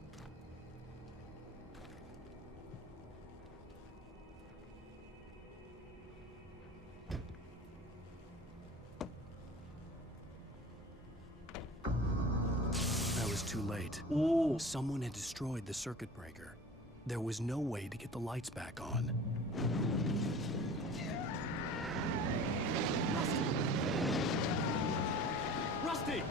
Too late. Ooh. Someone had destroyed the circuit breaker. There was no way to get the lights back on. Rusty!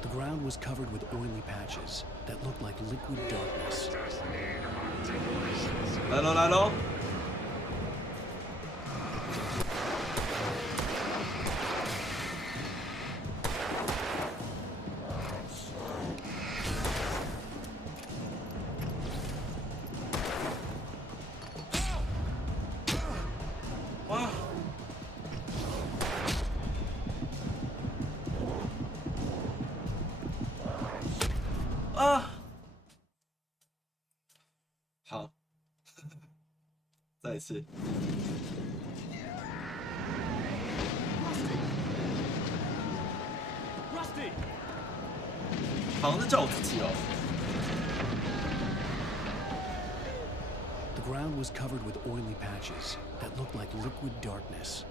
The ground was covered with oily patches that looked like liquid darkness. 来喽，来喽！ 好，再一次。Rusty， 好像是叫我自己哦。The ground was covered with oily patches that looked like liquid darkness.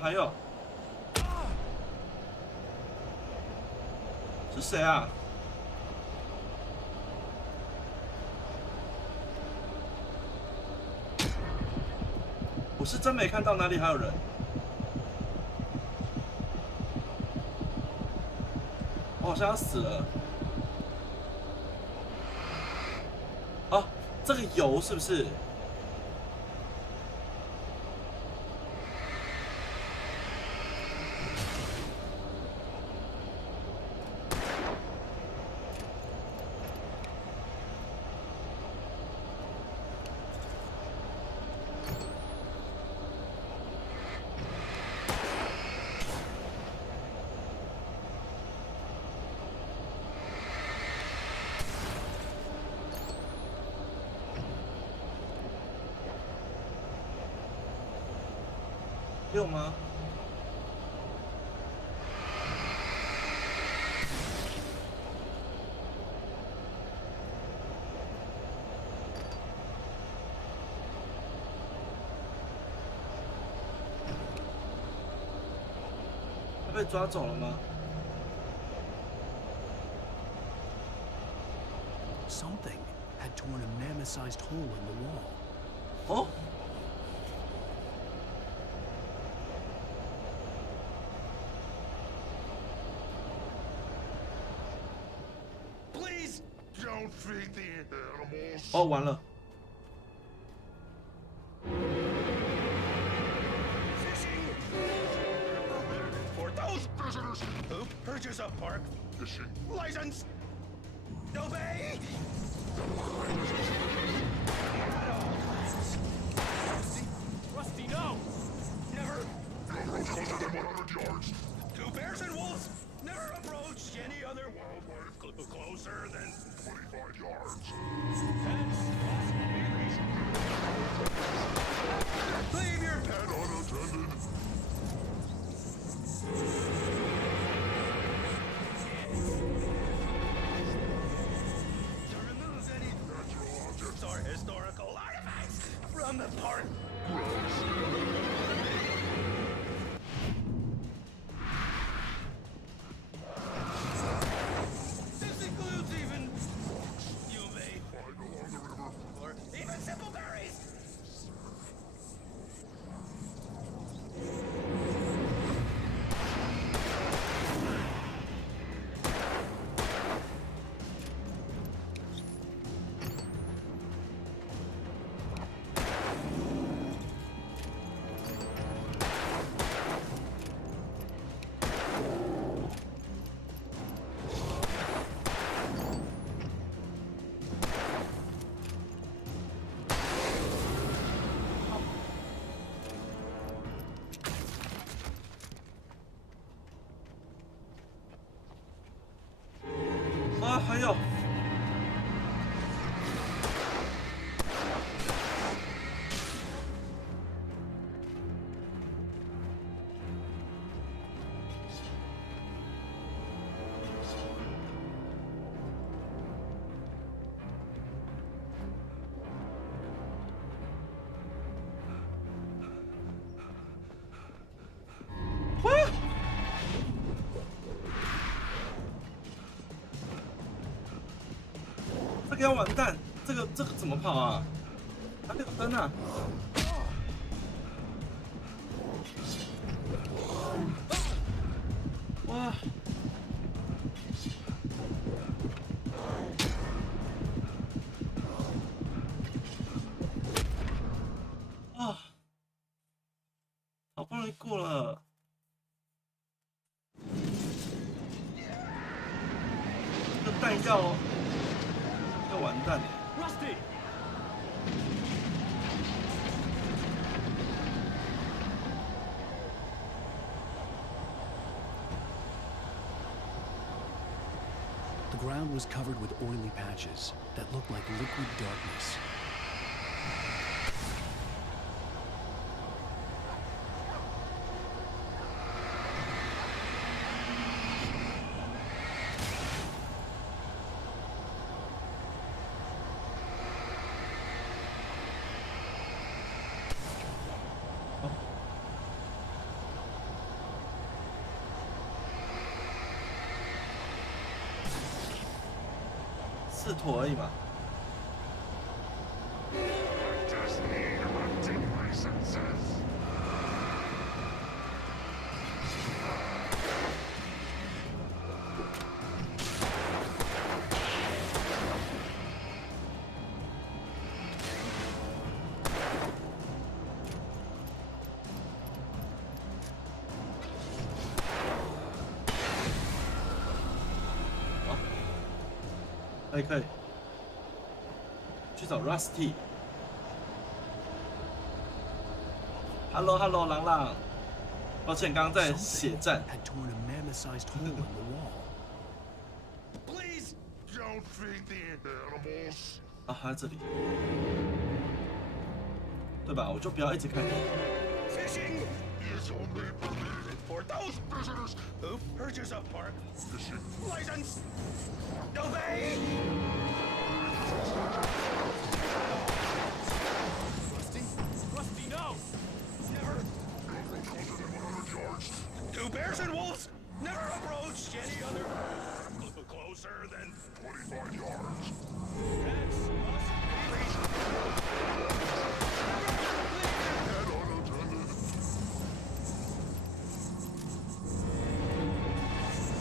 还有，是谁啊？我是真没看到哪里还有人。我好像要死了。啊，这个油是不是？ 6吗？他被抓走了吗？ Something had torn a mammoth-sized hole in the wall. 哦。 Please don't feed the animals. 哦，完了。 For those visitors who purchase a park fishing license, obey. Rusty, no! Never. No closer than 100 yards. 2 bears and wolves never approach any other wildlife closer than 25 yards. Pets must be released. Leave your pet unattended. To remove any natural objects or historical artifacts from the park. This includes even you may find along the river, or even simple berries.啊，还有。 这个要完蛋，这个怎么跑啊？还没有灯啊！哇！啊！好不容易过了。 这弹药要完蛋了。Rusty! The ground was covered with oily patches that looked like liquid darkness.4坨而已嘛。可以，去找 Rusty。Hello， 朗朗，抱歉，刚刚在血战。啊，还在这里，对吧？我就不要一直看你。is only permitted for those visitors who purchase a park fishing license. Obey! Rusty, no! Never! 100 yards. 2 bears and wolves never approached any other closer than 25 yards. Pets must be leashed. Head unattended.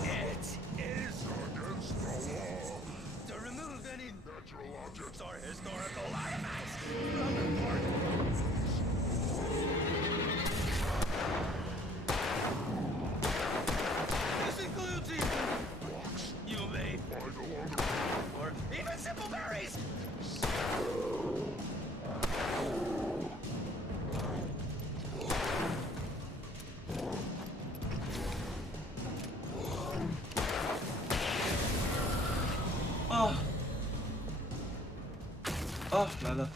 It is against the law to remove any natural objects or historical artifacts from the park. This includes even rocks you may find along the road, or even simple berries.来了。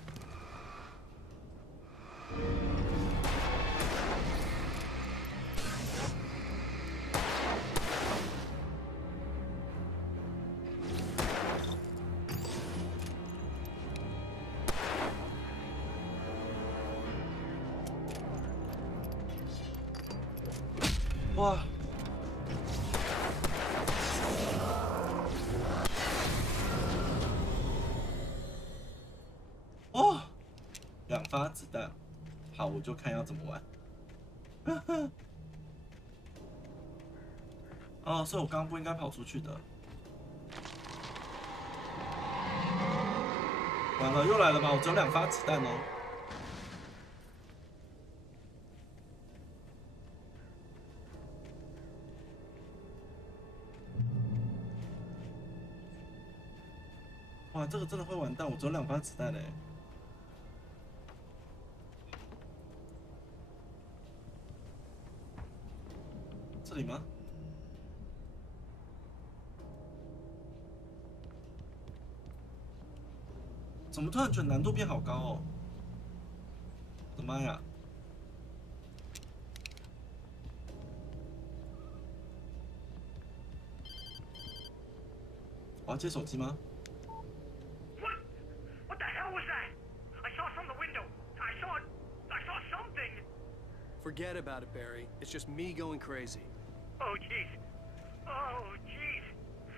哇！哦，2发子弹，好，我就看要怎么玩。哦，所以我刚刚不应该跑出去的。完了，又来了吧？我只有2发子弹哦。哇，这个真的会完蛋！我只有2发子弹嘞。这里吗？怎么突然觉得难度变好高哦？我的妈呀！我要接手机吗？ What the hell was that? I saw from the window. I saw something. Forget about it, Barry. It's just me going crazy. Oh, jeez. Oh, jeez.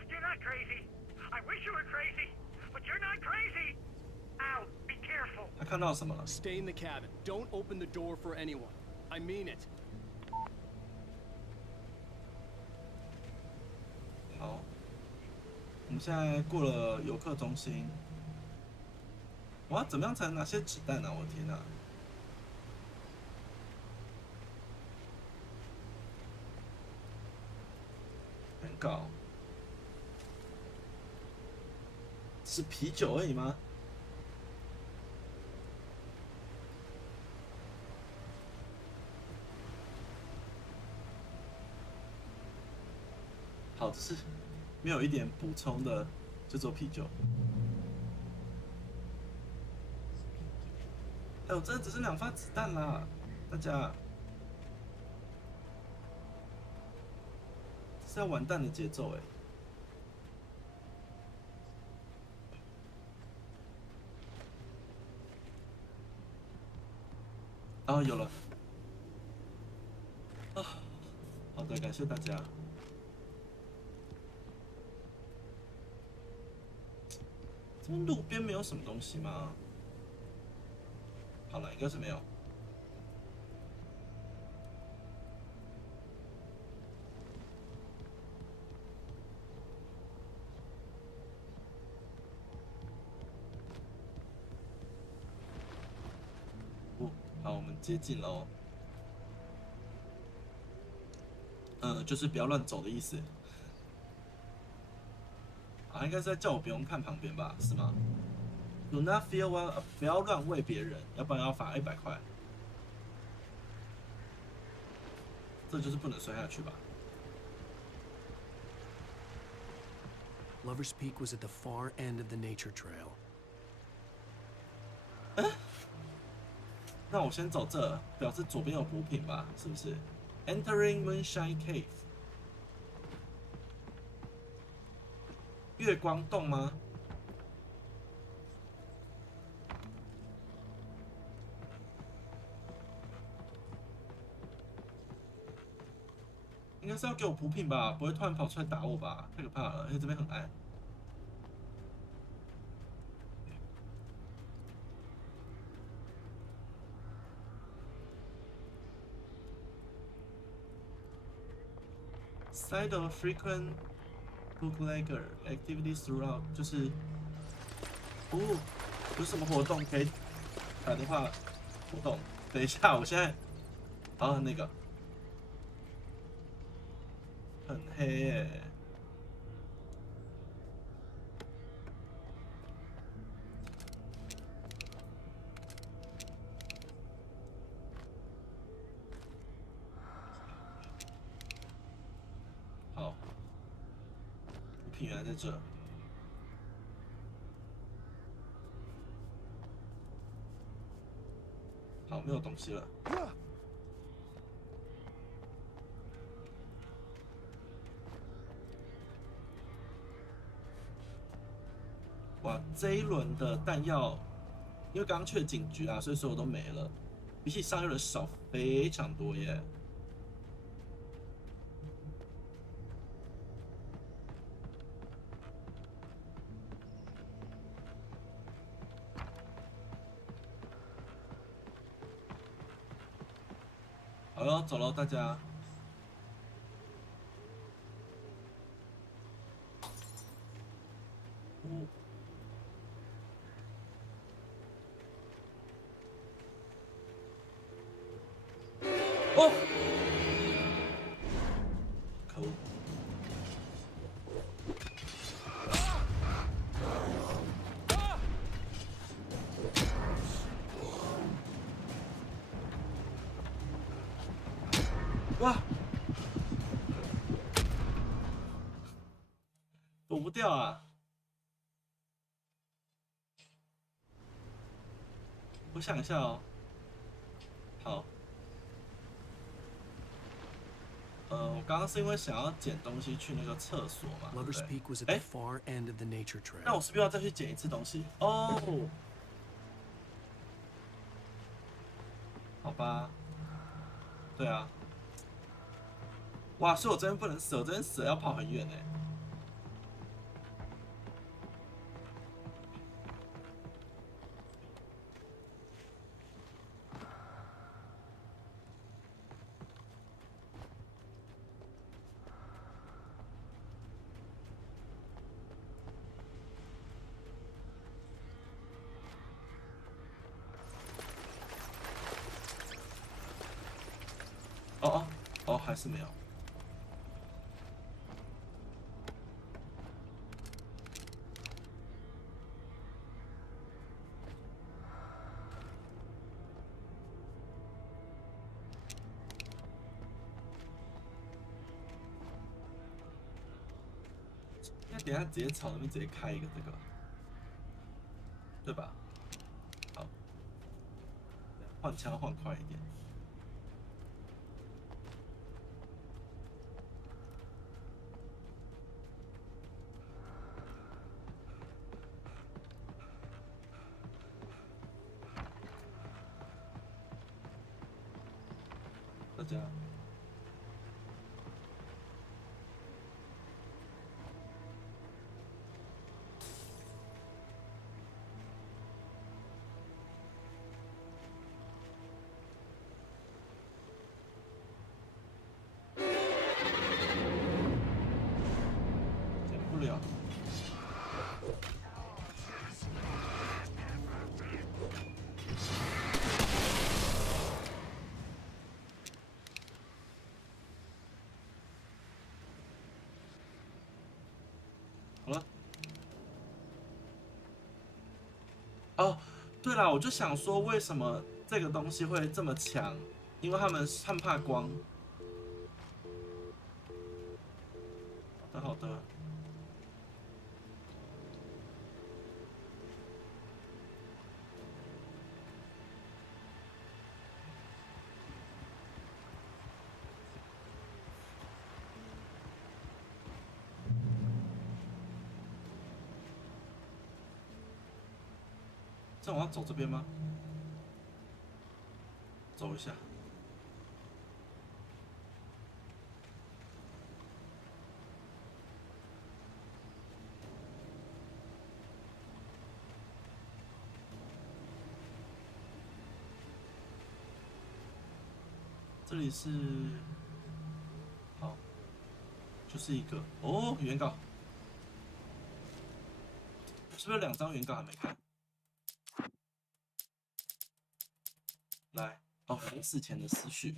You're not crazy. I wish you were crazy, but you're not crazy. Ow, be careful. 他看到什么了 Stay in the cabin. Don't open the door for anyone. I mean it. 好，我们现在过了游客中心。我要怎么样才能拿些子弹啊？我的天哪！难搞，是啤酒而已吗？好吃，没有一点补充的，就做啤酒。哎，我真的只是2发子弹啦，大家，这是要完蛋的节奏哎。哦，有了。啊，好的，感谢大家。这边路边没有什么东西吗？好了，应该是没有。哦，好，我们接近了哦。就是不要乱走的意思。啊，应该是在叫我不用看旁边吧？是吗 ？Do not feel well， 不要乱喂别人，要不然要罚100块。这就是不能摔下去吧 Lover's Peak was at the far end of the nature trail. 那我先走这，表示左边有补品吧？是不是 ？Entering Moonshine Cave， 月光洞吗？应该是要给我补品吧，不会突然跑出来打我吧？太可怕了，因为这边很暗。Side of frequent bootlegger activities throughout， 就是有什么活动可以打电话活动？等一下，我现在那个很黑耶。好，补品原来在这。好，没有东西了。哇，这一轮的弹药，因为刚刚去了警局啊，所以所有都没了，比起上一轮少非常多耶。好了，走了，大家。哦，可恶！哇，躲不掉啊！我想一下哦。好。我刚刚是因为想要捡东西去那个厕所嘛，对不对？那我是不是要再去捡一次东西？哦，好吧，对啊。哇，所以我这边不能死，我这边死了要跑很远哎。哦，还是没有。那等一下直接朝那边直接开一个这个，对吧？好，换枪换快一点。大家，捡不了。好了。哦，对了，我就想说，为什么这个东西会这么强？因为他们怕光。好的，好的。这我要走这边吗？走一下。这里是，好，就是一个哦，原稿，是不是有2张原稿还没看？来，哦，临死前的思绪。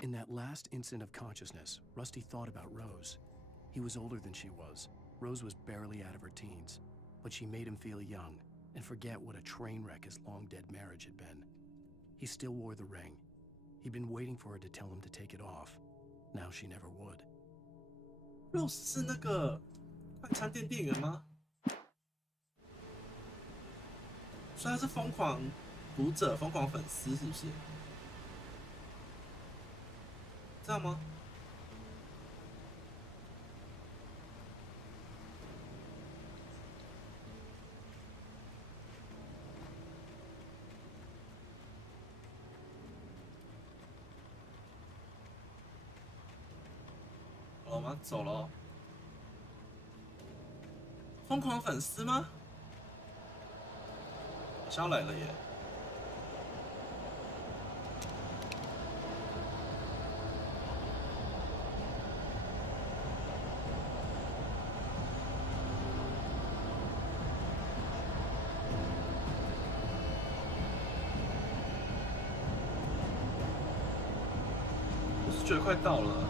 In that last instant of consciousness, Rusty thought about Rose. He was older than she was. Rose was barely out of her teens, but she made him feel young and forget what a train wreck his long-dead marriage had been. He still wore the ring. He'd been waiting for her to tell him to take it off. Now she never would. Rose 是那个快餐店店员吗？所以他是疯狂读者、疯狂粉丝，是不是？这样吗？好了吗？走了、哦。疯狂粉丝吗？好像来了耶！我是觉得快到了。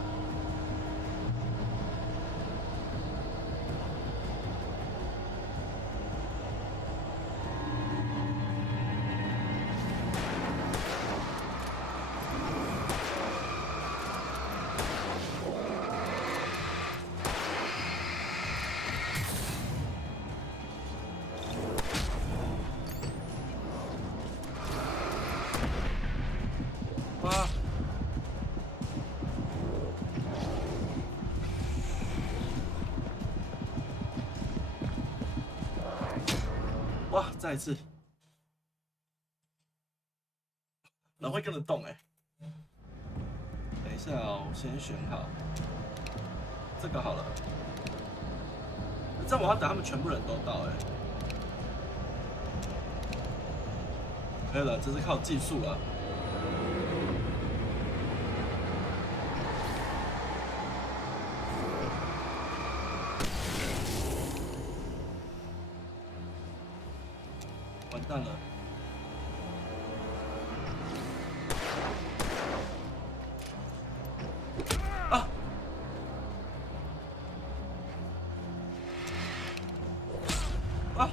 哇！再一次，人会跟着动哎。等一下哦，我先选好这个好了。这样我要等他们全部人都到哎。可以了，这是靠技术了。完蛋了！啊！啊！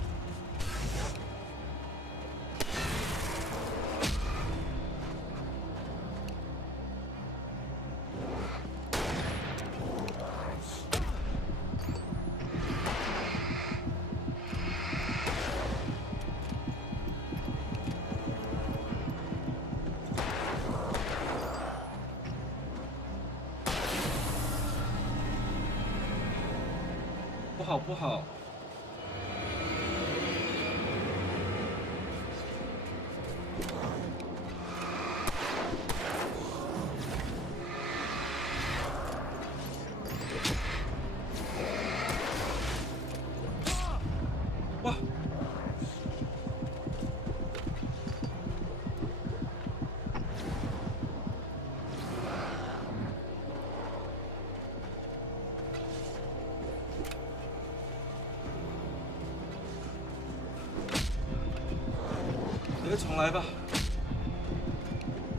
不好，不好！哇！直接重来吧，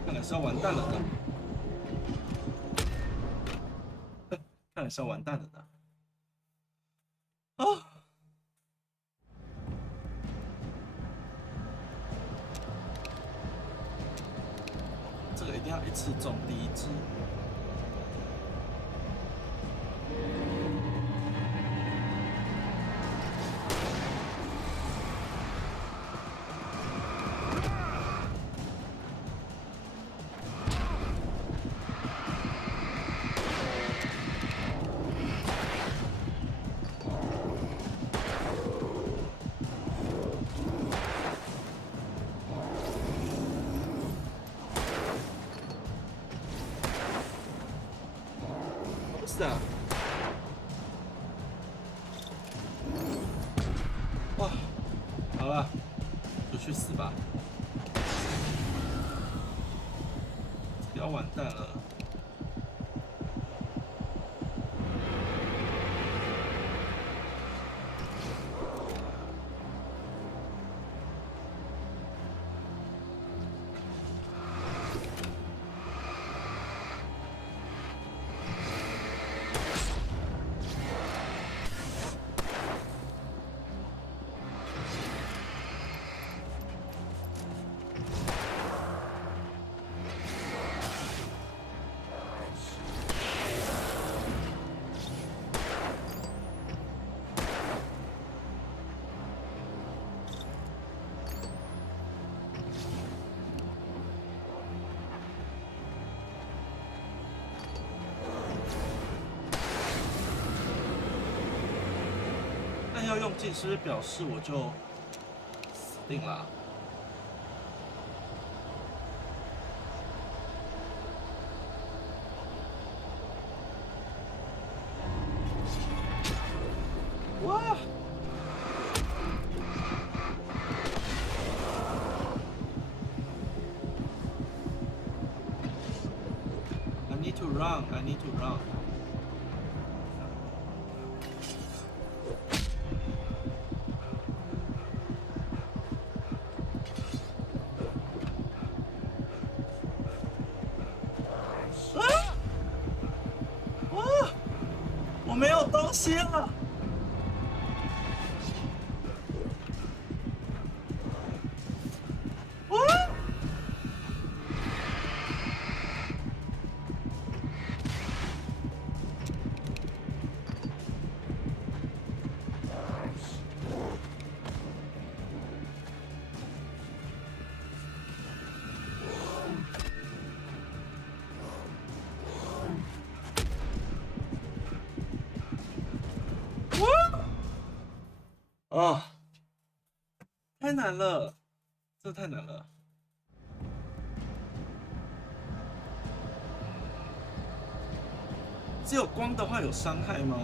看来是要完蛋了呢。看来是要完蛋了呢。啊！这个一定要一次中第一只。思啊？哇，好了，就去死吧！要完蛋了。要用尽是不是表示我就死定了？哇！ I need to run. I need to run. 没有东西了。啊，太难了，这太难了。只有光的话有伤害吗？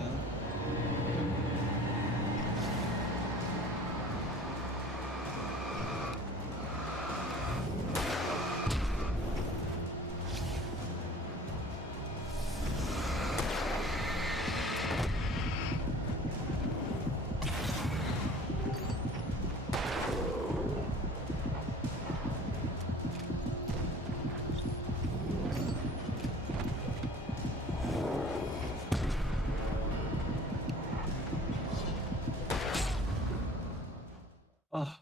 啊！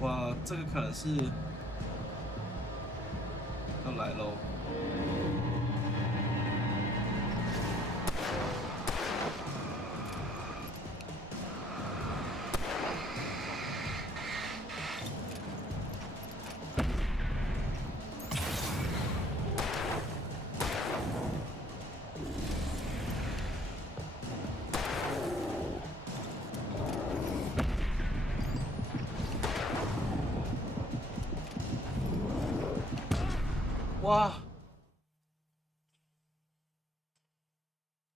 哇，这个可能是要来喽！哇！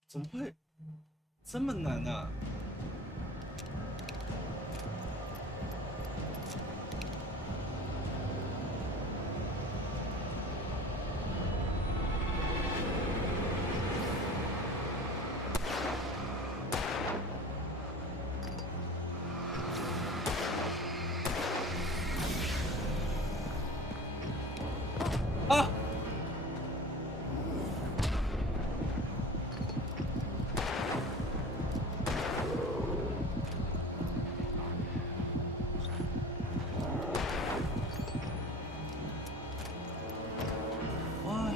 怎么会这么难啊？啊！哇！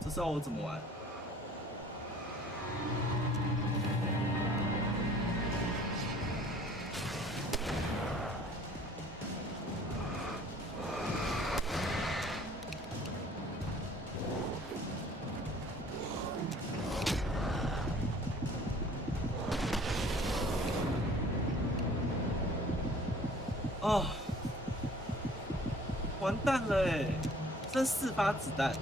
这知道我怎么玩？哦，完蛋了哎，剩4发子弹。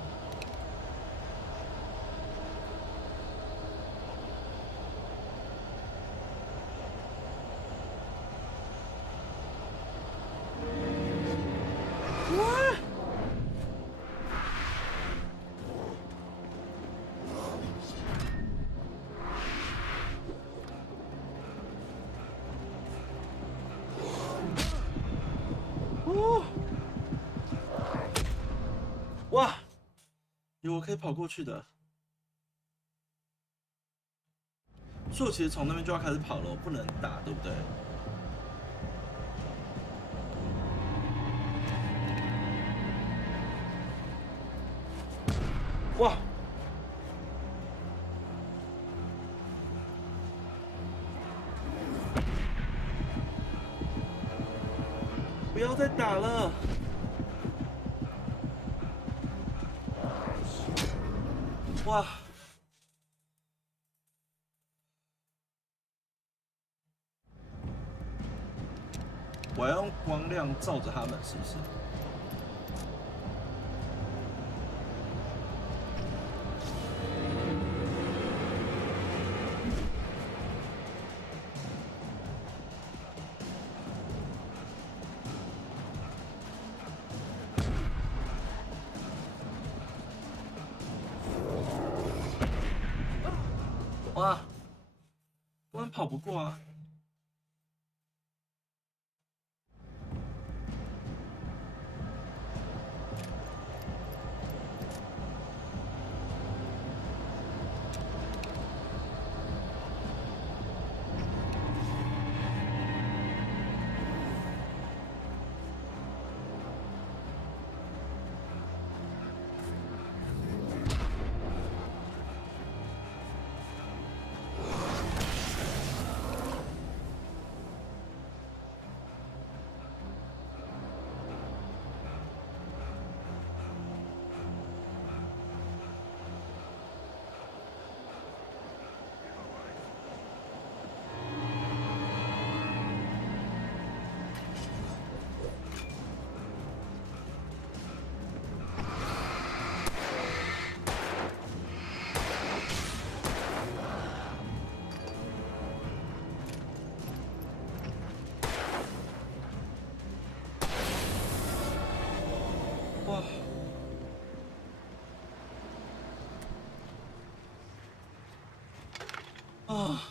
哇，有我可以跑过去的，所以我其实从那边就要开始跑了，我不能打，对不对？哇！不要再打了！哇！我要用光亮照着他们，是不是？哇！根本跑不过啊！哇！啊！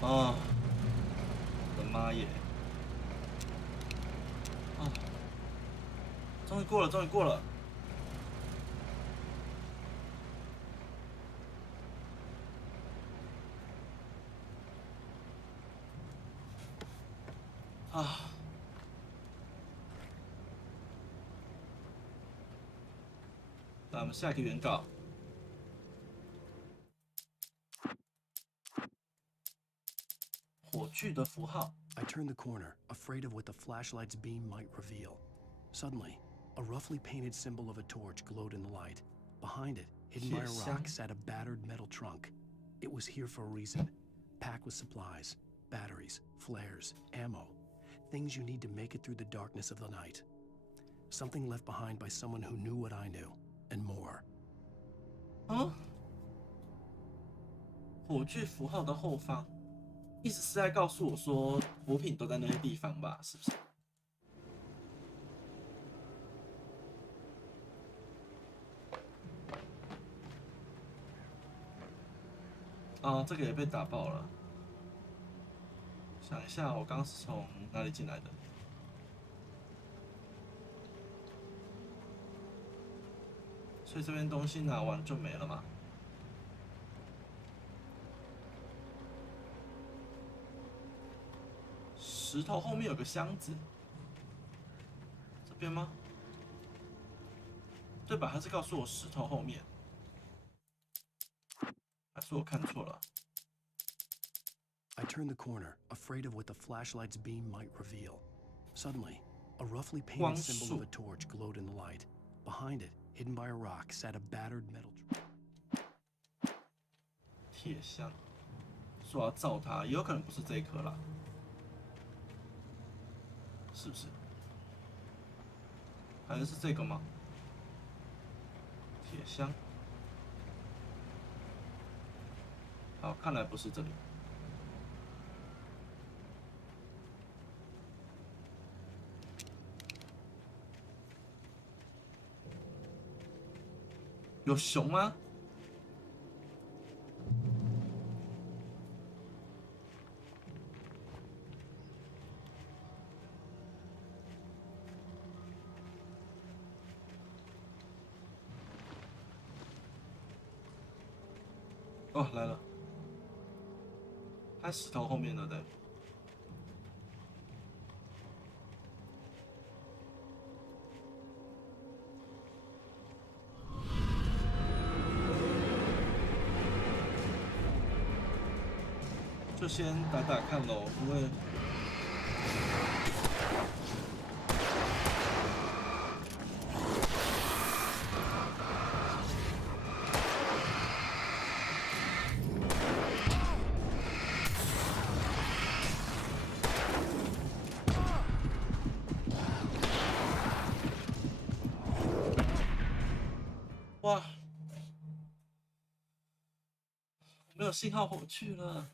啊！我的妈耶！啊！终于过了，终于过了！啊！那我们下一个原稿。火炬的符号。I turned the corner, afraid of what the flashlight's beam might reveal. Suddenly, a roughly painted symbol of a torch glowed in the light. Behind it, hidden by a rock, sat a battered metal trunk. It was here for a reason. Packed with supplies, batteries, flares, ammo. Things you need to make it through the darkness of the night. Something left behind by someone who knew what I knew, and more. 嗯，火炬符号的后方，意思是在告诉我说，补品都在那些地方吧？是不是？啊，这个也被打爆了。想一下，我刚是从哪里进来的？所以这边东西拿完就没了吗？石头后面有个箱子，这边吗？对吧？还是告诉我石头后面？还是我看错了？ I turned the corner, afraid of what the flashlight's beam might reveal. Suddenly, a roughly painted symbol of a torch glowed in the light. Behind it, hidden by a rock, sat a battered metal trunk. 铁箱，说要照它，也有可能不是这一颗啦，是不是？还是这个吗？铁箱。好，看来不是这里。有熊吗？哦，来了，它石头后面的对。就先打打看喽，因为哇，没有信号回去了。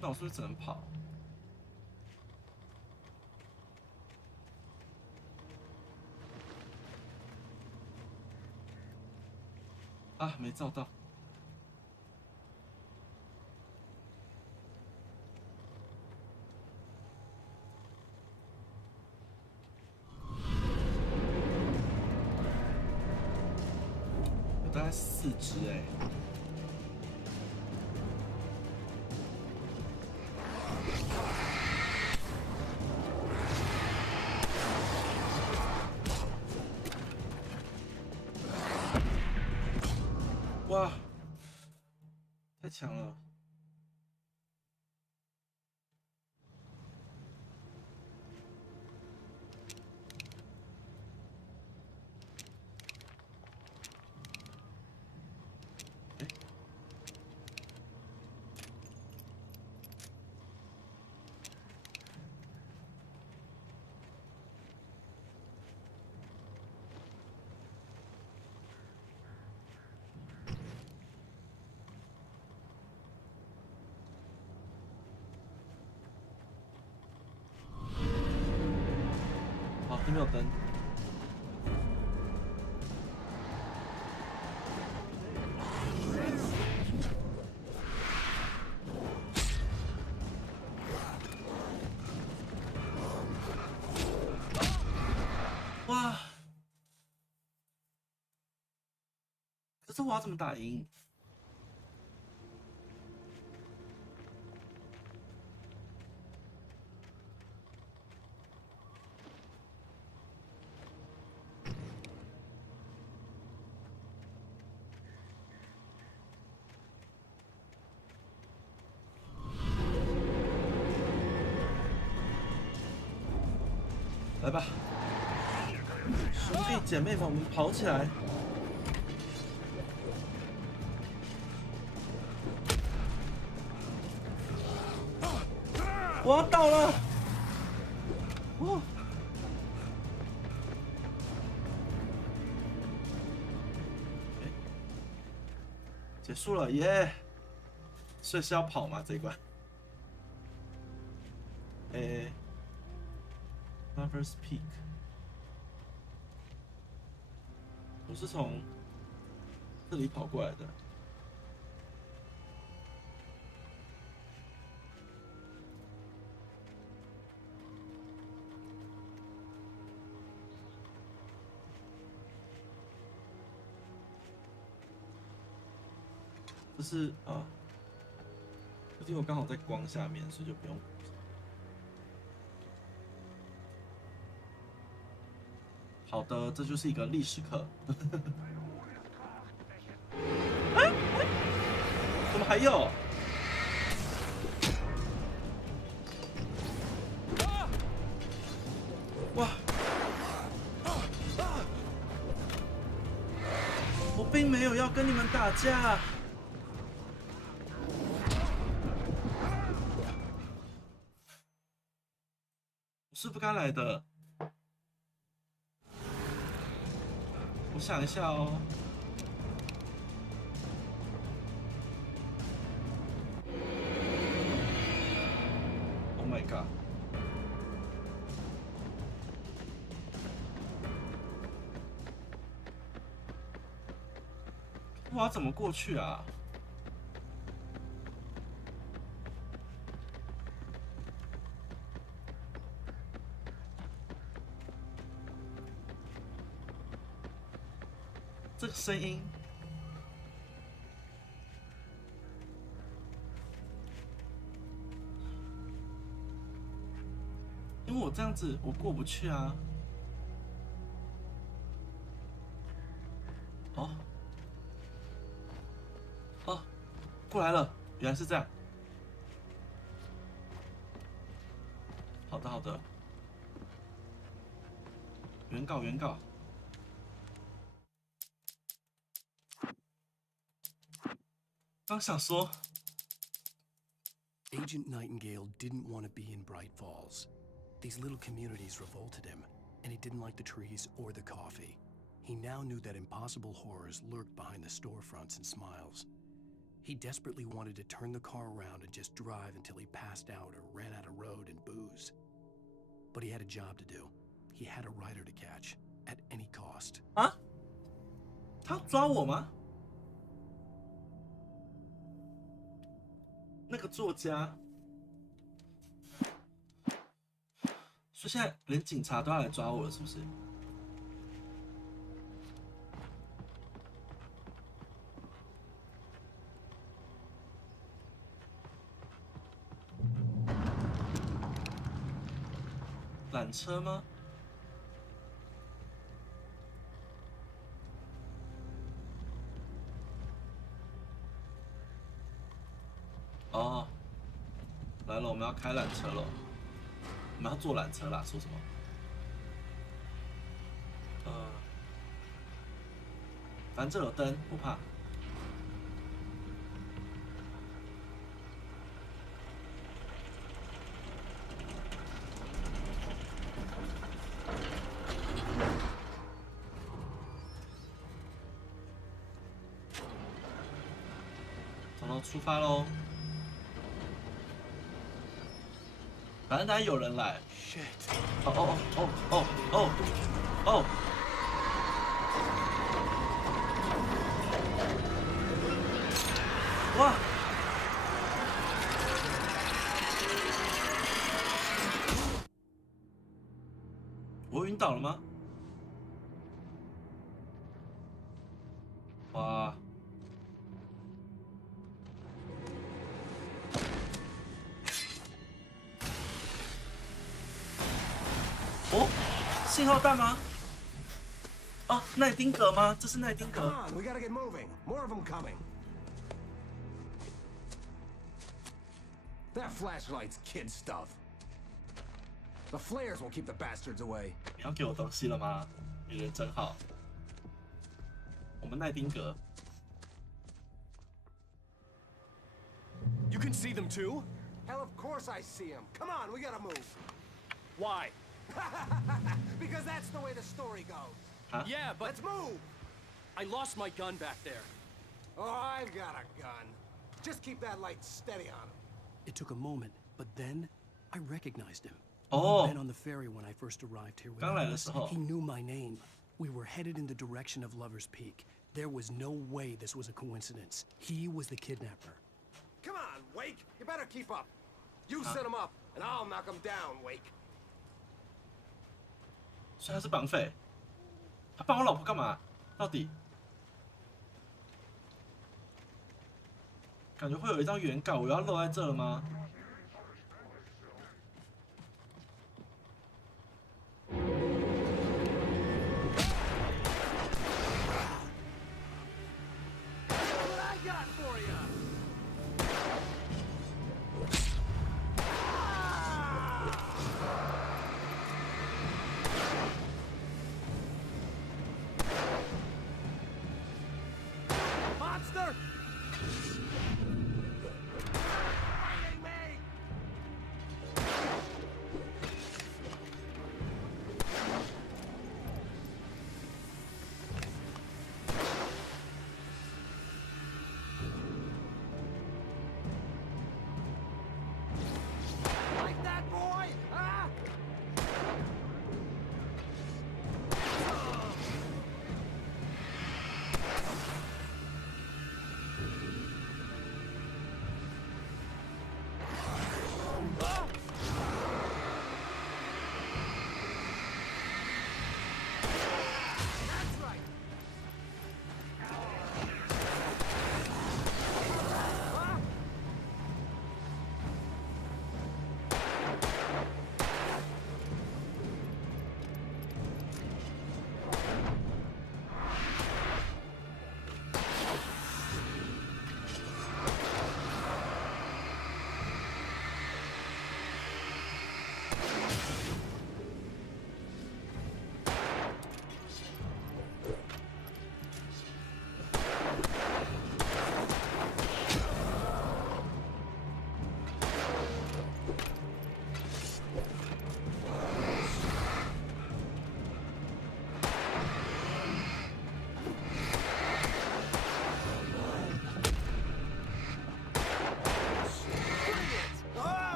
那我是不是只能跑？啊，没照到。有大概4只哎。哇，太强了！好，这边有灯。哇！可是我要怎么打赢？来吧，兄弟姐妹们，我们跑起来！我要倒了！哦，结束了耶！所以是要跑吗？这一关？Lover's Peak， 我是从这里跑过来的。这是啊，因为我刚好在光下面，所以就不用。好的，这就是一个历史课。怎么还有？哇！我被并没有要跟你们打架。我是不该来的。我想一下哦。Oh my god！ 我要怎么过去啊？这个声音，因为我这样子我过不去啊。哦，哦，过来了，原来是这样。好的，好的。原告，原告。刚想说 Agent Nightingale didn't want to be in Bright Falls. These little communities revolted him, and he didn't like the trees or the coffee. He now knew that impossible horrors lurked behind the storefronts and smiles. He desperately wanted to turn the car around and just drive until he passed out or ran out of road and booze. But he had a job to do. He had a rider to catch, at any cost. 啊？他抓我吗？那个作家，所以现在连警察都要来抓我了，是不是？缆车吗？哦，来了，我们要开缆车了，我们要坐缆车啦，说什么？反正这有灯，不怕。走喽，出发喽！反正等下有人来。哦哦哦哦哦哦！哇！我晕倒了吗？哇！哦，信号弹吗？哦，奈丁格吗？这是奈丁格。Come on, we gotta get moving. More of them coming. That flashlight's kid stuff. The flares won't keep the bastards away. 你要给我东西了吗？你人真好。我们奈丁格。You can see them too? Hell, of course I see them. Come on, we gotta move. Why? Because that's the way the story goes. Huh? Yeah, but Let's move. I lost my gun back there. Oh, I've got a gun. Just keep that light steady on him. It took a moment, but then I recognized him. Oh. He'd been on the ferry when I first arrived here with刚来的 Alice. 时候。 He knew my name. We were headed in the direction of Lover's Peak. There was no way this was a coincidence. He was the kidnapper. Come on, Wake. You better keep up. You set him up, and I'll knock him down, Wake. 所以他是绑匪，他绑我老婆干嘛？到底？感觉会有一张原稿，我要漏在这了吗？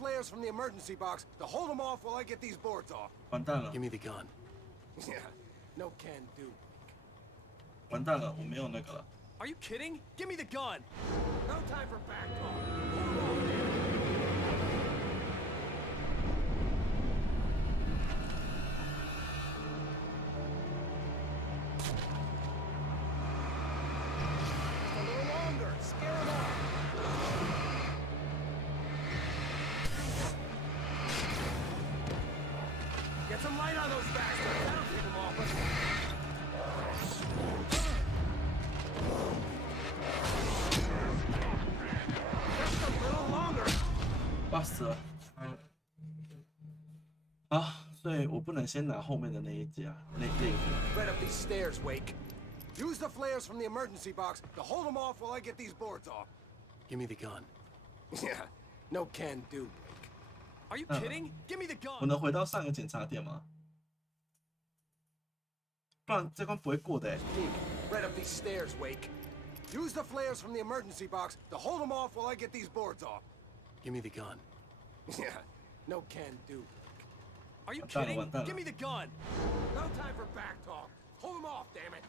flares from the emergency box to hold them off while I get these boards off. 完蛋了。 Give me the gun. Yeah, no can do. 完蛋了，我没有那个了。 Are you kidding? Give me the gun! No time for back talk. A little longer. Scare him off. Get some light on those bastards. That'll keep them off us. Just a little longer. 哇死了！啊，所以我不能先拿后面的那一家，那一个。 Right up these stairs, Wake. Use the flares from the emergency box to hold them off while I get these boards off. Give me the gun. Yeah, no can do, Wake. Are you kidding? Give me the 我 gun! 能回到上个检查点吗？不然这关不会过的。 Right up these stairs, Wake. Use the flares from the emergency box to hold them off while I get these boards off. Give me the gun. Yeah, no can do. Are you 完蛋了， kidding? 完蛋了 Give me the gun! No time for back talk. Hold them off, damn it.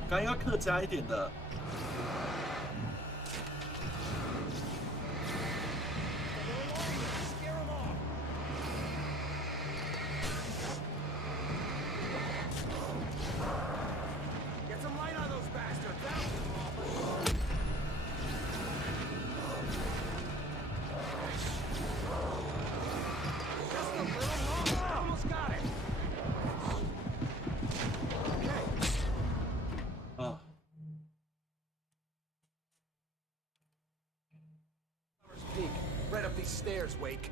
我刚刚要客家一点的。 Scare him off! Get some light on those bastards. That'll keep them off us. Just a little longer. Almost got it. Okay. 啊， Peek. Right up these stairs, Wake.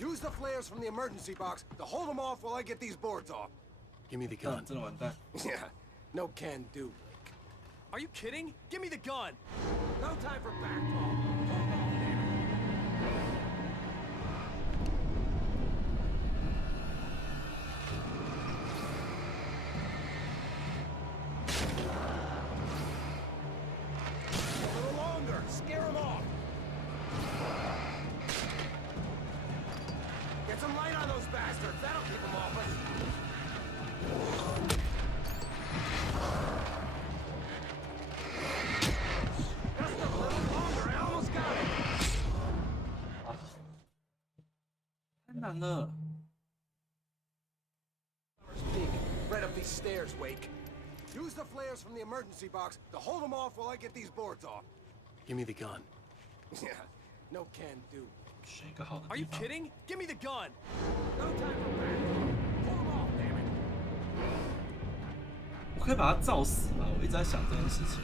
Use the flares from the emergency box to hold them off while I get these boards off. Give me the 真的 gun. 真的完蛋。 Yeah, no can do, Wake. Are you kidding? Give me the gun! No time for back talk. Hold them off, damn it. A little longer. Scare him off! Get some light on those bastards. That'll keep them off us. Just a little longer. I almost got it. 太难了。 Peek. Right up these stairs, Wake. Use the flares from the emergency box to hold them off while I get these boards off. Give me the gun. Yeah, no can do. 选一个好的 Are 地 you 方。 kidding? Give me the gun! No time for back talk. Hold them off, damn it. 我可以把他照死吗？我一直在想这件事情。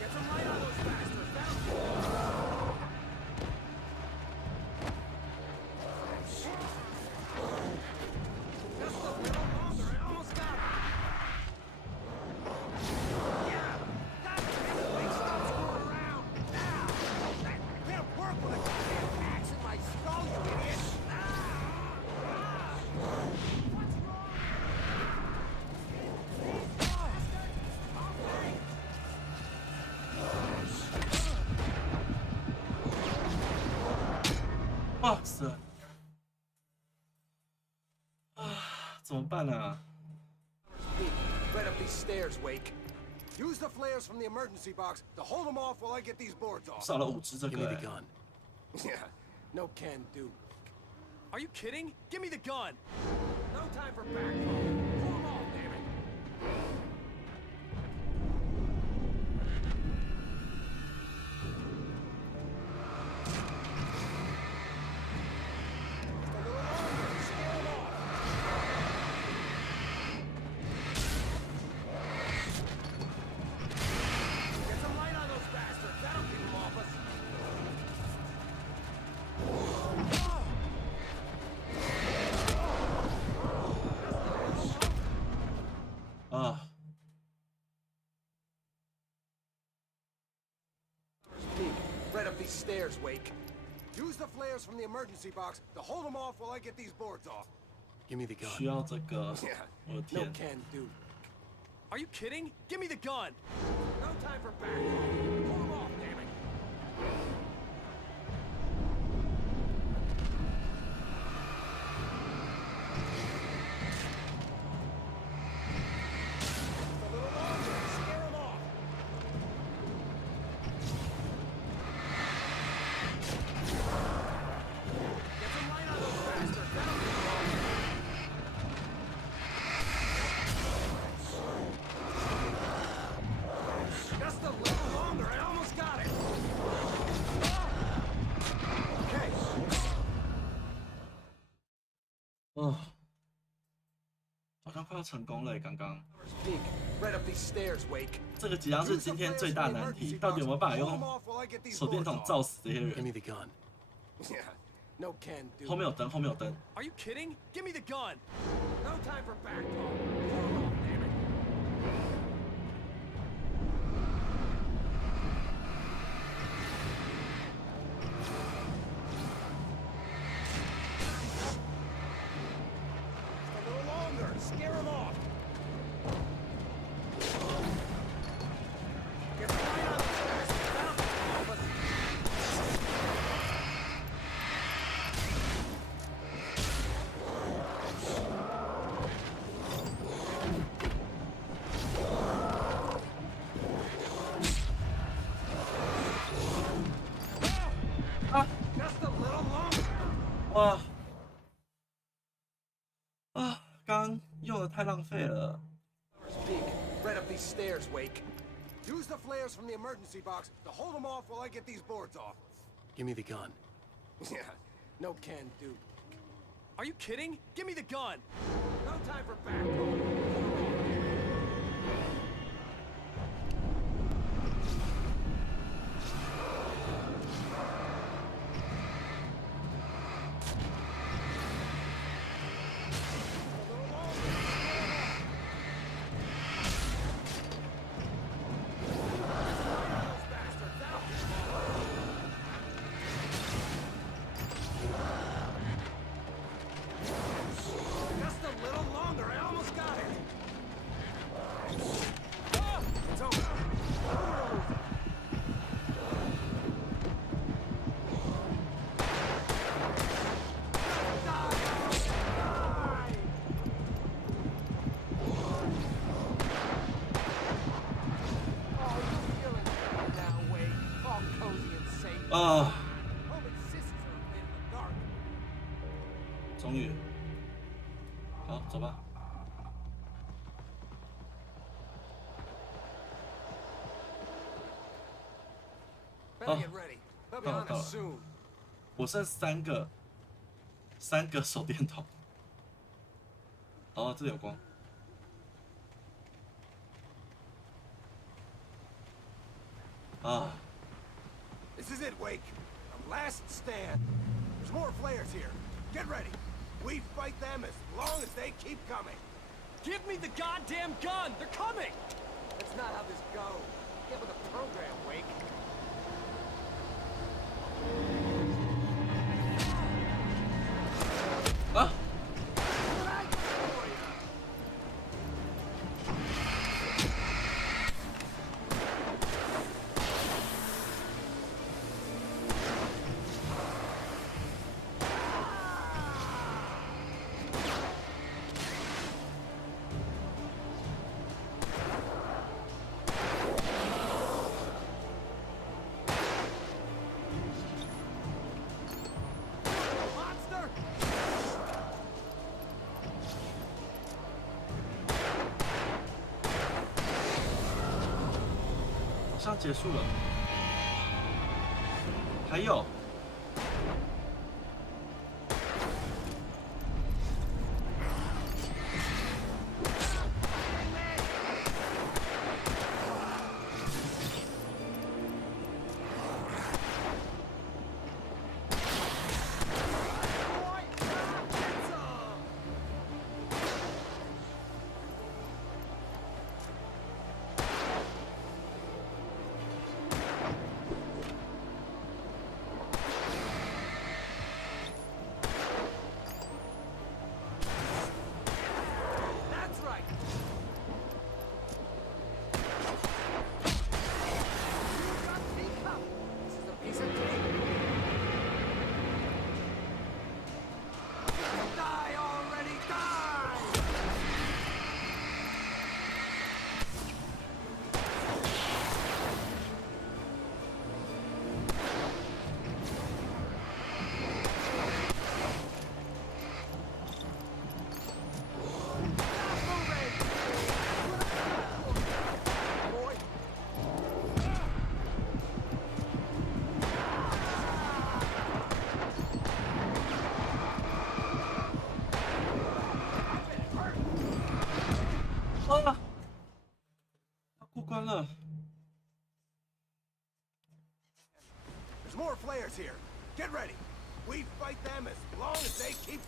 Get some light on those bastards. That'll keep them off. Just a little longer. I almost got it. Yeah. God damn it, Wake, stop screwing around. Now. That can't work with a goddamn axe in my skull, you idiot. What's wrong? Okay. 哇塞！啊，怎么办啊？ Peek. Right up these stairs, Wake. Use the flares from the emergency box to hold them off while I get these boards off. 少了5只这 Give me 个 the 欸。 gun. Yeah, no can do. Are you kidding? Give me the gun! No time for back talk. Pull them off, damn it. Just a little longer. Scare them off. Get some light on those bastards. That'll keep them off us. Just a little stairs, Wake. Use the flares from the emergency box to hold them off while I get these boards off. Give me the gun. 需要这个， Yeah, 我的 no 天， can do. Are you kidding? Give me the gun. No time for back. Pull them off, damn it. A little longer. Scare them off. Get some light on those bastards. That'll be wrong. Just a little longer. I almost got it. Okay. 哦，好像快要成功了耶，刚刚。 Peek. Right up these stairs, Wake. 这个即将是今天最大难题，到底有没有办法用手电筒照死这些 Give 人？ me the gun. Yeah, no can do. 后面有灯，后面有灯。 Are you kidding? Give me the gun. No time for back talk. Pull 'em off, damn it. Just a little longer. Scare 'em off. Get the light on these bastards. That'll help us. Just a little longer. 哇，啊，刚用的太浪费了。 Peek. Right up these stairs, Wake. Use the flares from the emergency box to hold them off while I get these boards off. Give me the gun. Yeah, no can do. Are you kidding? Give me the gun. No time for back talk. Just a little longer. I almost got it. Ah, it's over. Die! Oh, you're feeling better now, Wade. All cozy and safe. 啊， Home and sisters are a bit in the dark. 终于，好，走吧。 Better get ready. They'll be on us soon. 我剩三个手电筒。哦，这里有光。啊， This is it, Wake. Our last stand. There's more flares here. Get ready. We fight them as long as they keep coming. Give me the goddamn gun! They're coming! That's not how this goes. Get with the program, Wake. Ah! Monster! 好像结束了。还有。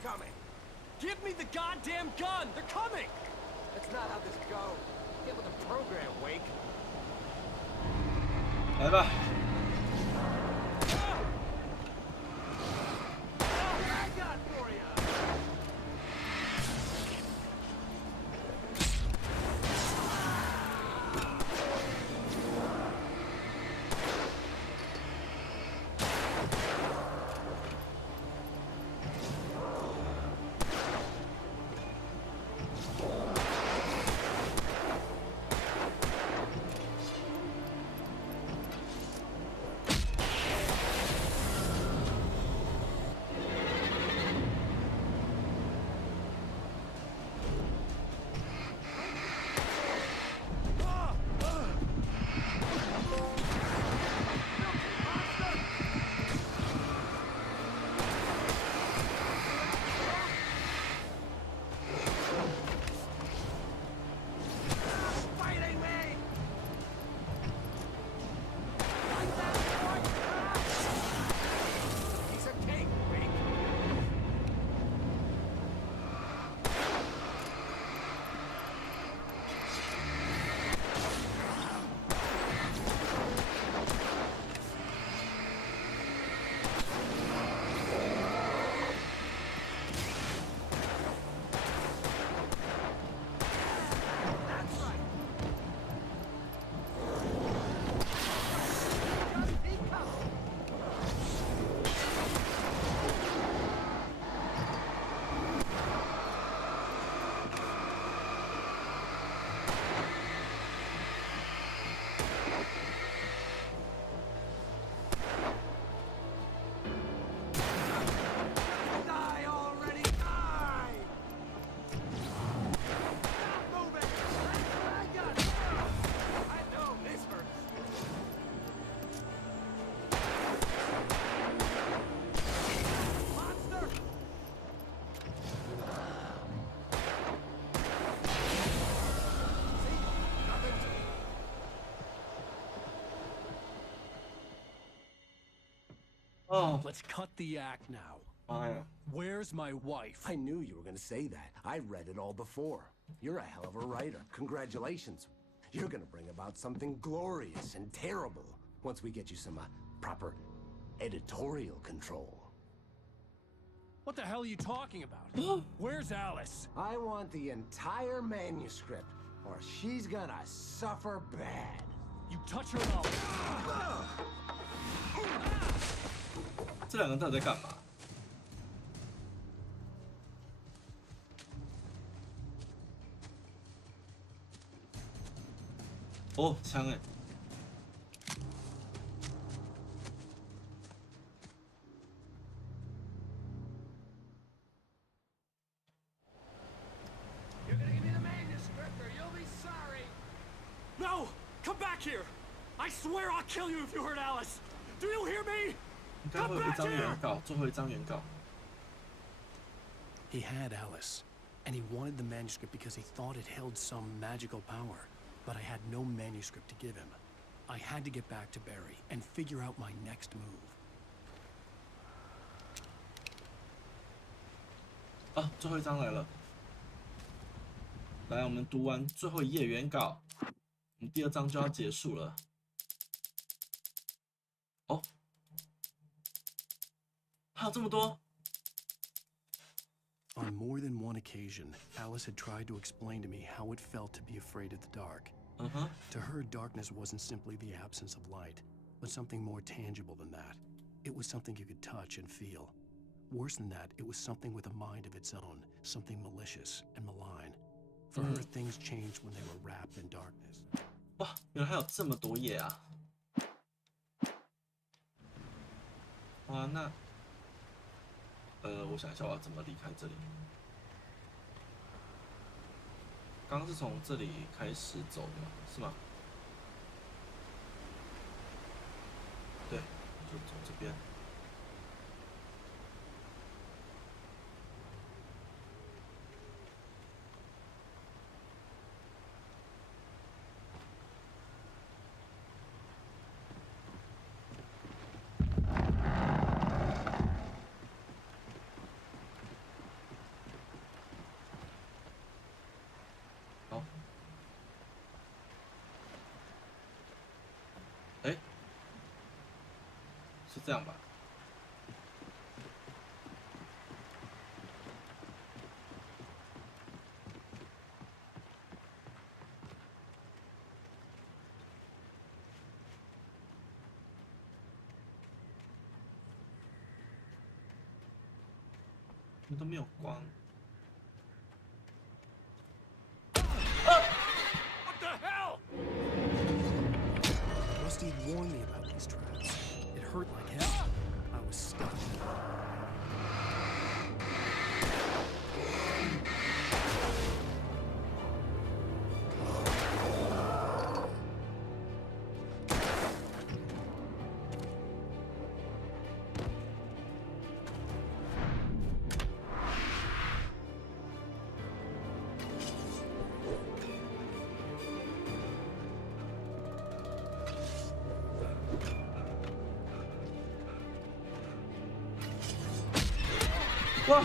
coming. Give me the goddamn gun! They're coming! That's not how this goes. Get with the program, Wake. 来吧。I got for you. Oh. Let's cut the act now. Fine. Where's my wife? I knew you were going to say that. I read it all before. You're a hell of a writer. Congratulations. You're going to bring about something glorious and terrible once we get you some proper editorial control. What the hell are you talking about? Where's Alice? I want the entire manuscript, or she's gonna suffer bad. You touch her up. 这两个到底在干嘛？哦，枪哎！ No! Come back here! I swear I'll kill you if you hurt Alice! Do you hear me? 应该会有一张原稿，最后一张原稿。 He had Alice, and he wanted the manuscript because he thought it held some magical power. But I had no manuscript to give him. I had to get back to Barry and figure out my next move. 啊，最后一张来了。来，我们读完最后一页原稿，我们第二章就要结束了。哦，还有这么多。 On more than one occasion, Alice had tried to explain to me how it felt to be afraid of the dark. To her, darkness wasn't simply the absence of light, but something more tangible than that. It was something you could touch and feel. Worse than that, it was something with a mind of its own, something malicious and malign. For her, things changed when they were wrapped in darkness. 哇，原来还有这么多页啊！哇，那，我想一下我要怎么离开这里。刚刚是从这里开始走的嘛，是吗？对，就从这边。 Alice, 是这样吧？都没有光。What the hell? Rusty warned me about these traps. It hurt like hell. I was stuck.哇！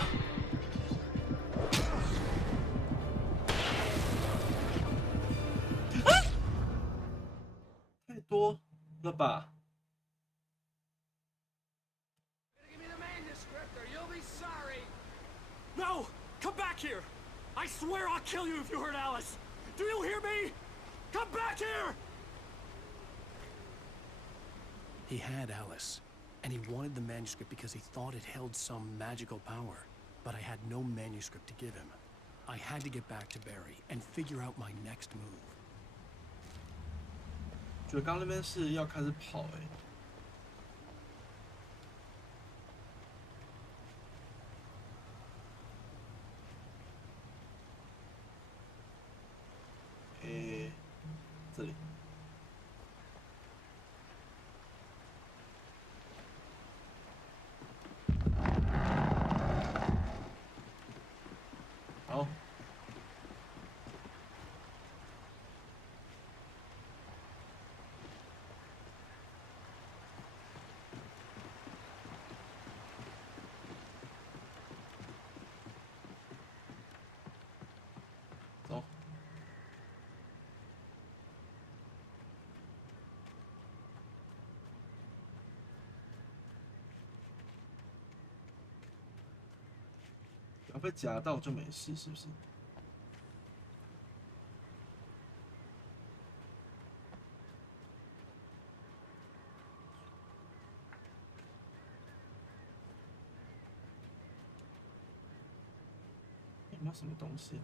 太多了吧？ Give me the manuscript or you'll be sorry. No! Come back here! I swear I'll kill you if you hurt Alice! Do you hear me? Come back here! He had Alice, and he wanted the manuscript because he thought it held some magical power. But I had no manuscript to give him. I had to get back to Barry and figure out my next move. 觉得刚那边是要开始跑这里。好。走。不要被夹到就没事，是不是？有没有什么东西？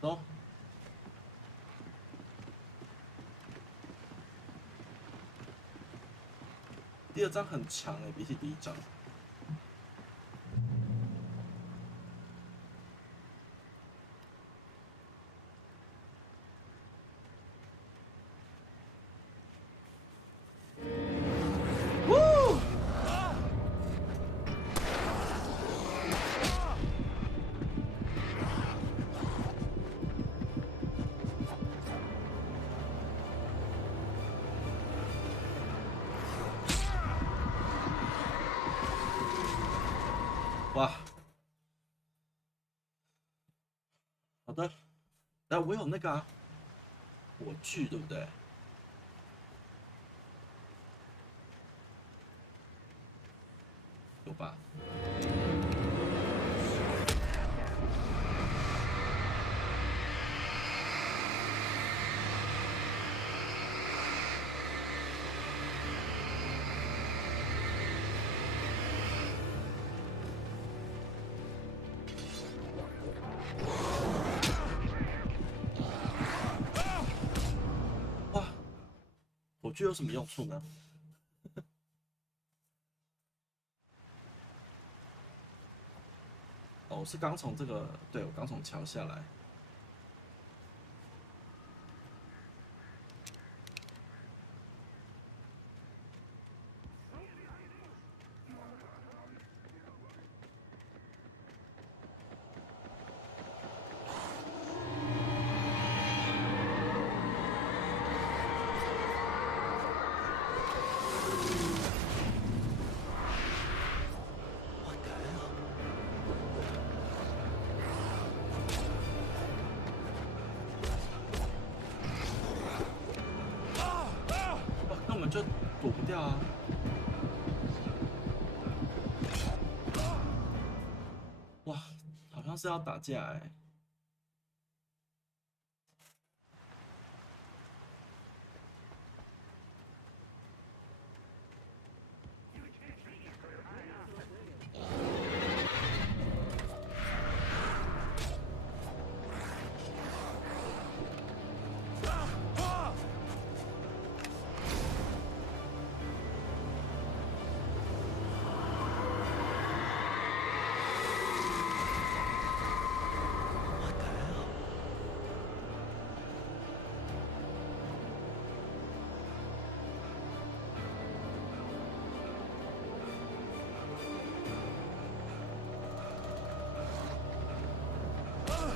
走。第二章很长比起第一章。哇，好的，但我有那个火炬，对不对？有吧？火炬有什么用处呢？哦，我是刚从这个，对我刚从桥下来。就躲不掉啊！哇，好像是要打架哎、欸。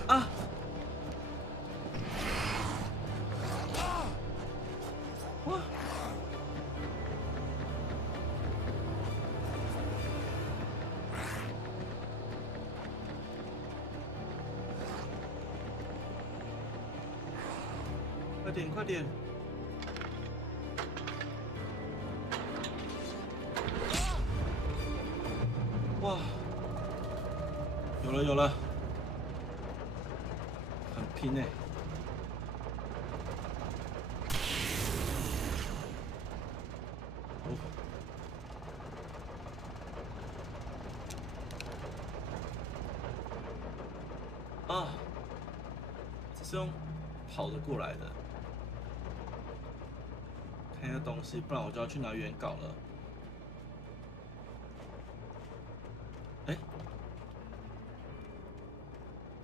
啊！哇！快点，快点！哇！有了，有了！很拼哎！啊！这是用跑着过来的。看一下东西，不然我就要去拿原稿了。哎，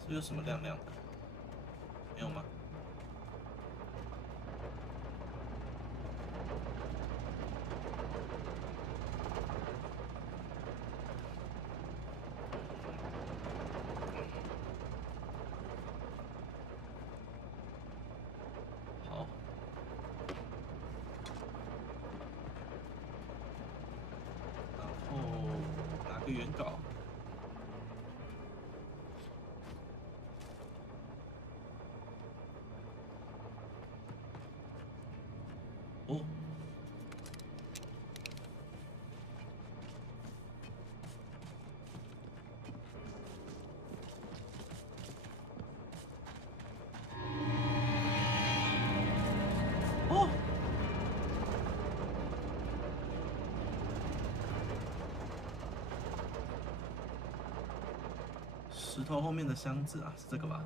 这有什么亮亮的？没有吗？好，然后拿个原稿。哦，哦，石头后面的箱子啊，是这个吧？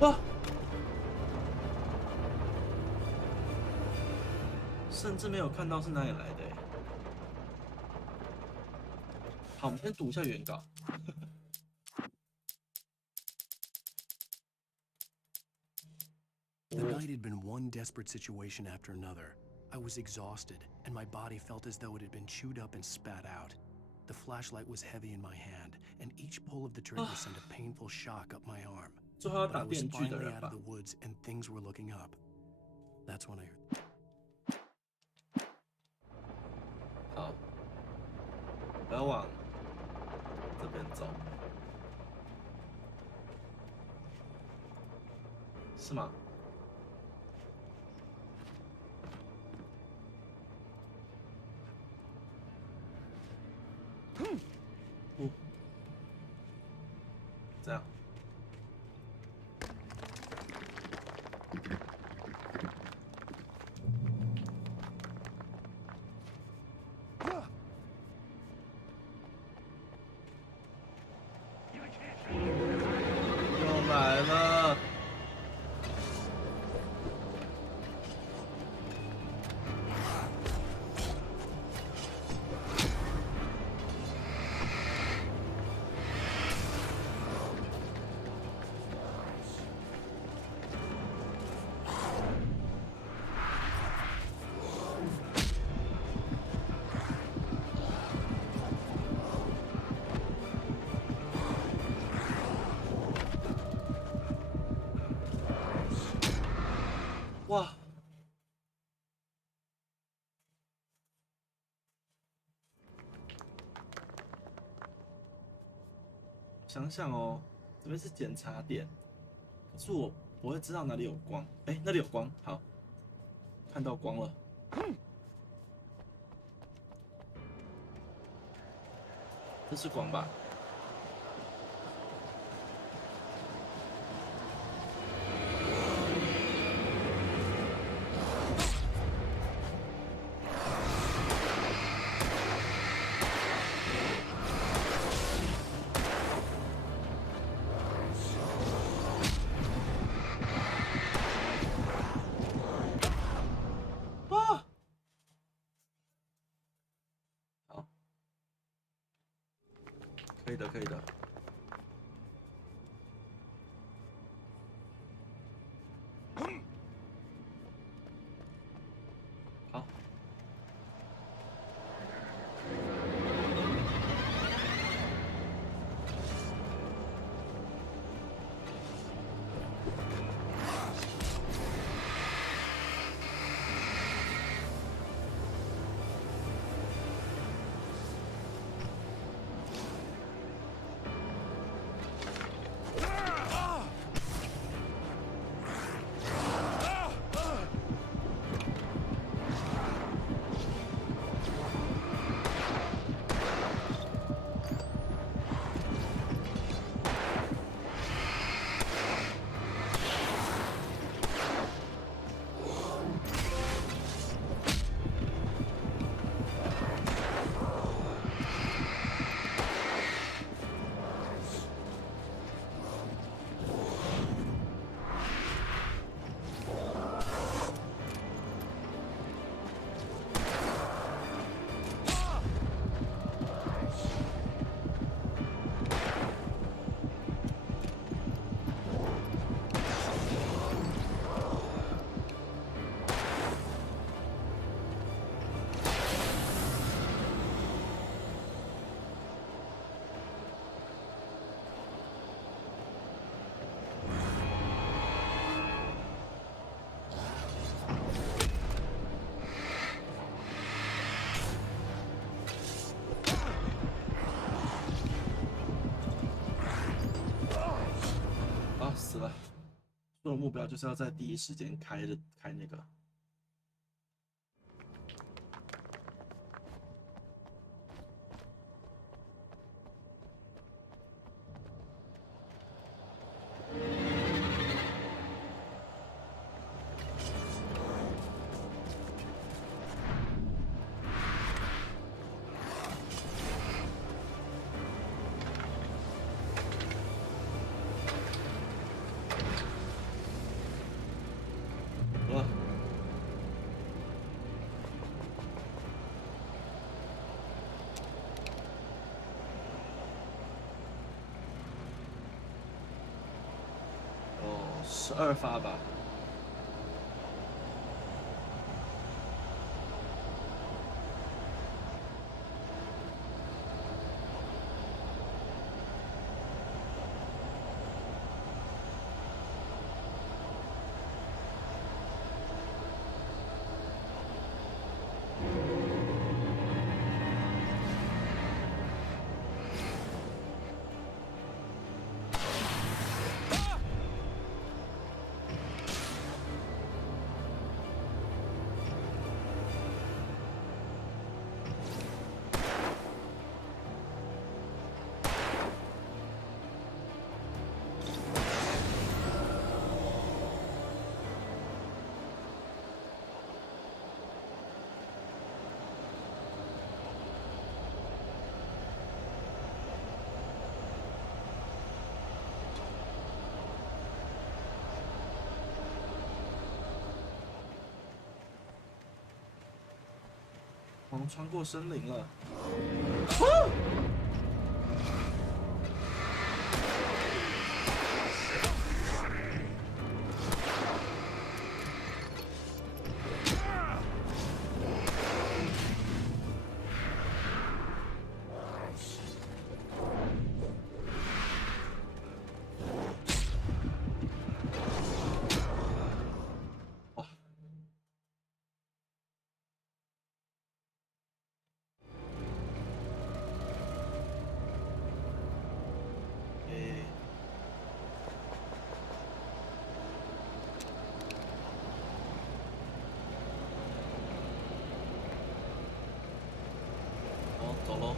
哇！甚至没有看到是哪里来的欸。好，我们先读一下原稿。The night had been one desperate situation after another. I was exhausted, and my body felt as though it had been chewed up and spat out. The flashlight was heavy in my hand, and each pull of the trigger sent a painful shock up my arm. But I was finally out of the woods, and things were looking up. That's when I heard. 好，不要往这边走，是吗？这样。又来了。想想哦，这边是检查点，可是我不会知道哪里有光。哎，那里有光，好，看到光了。这是光吧？可以的，可以的。好。死了！做的目标就是要在第一时间开那个。12发吧。我们穿过森林了。走喽。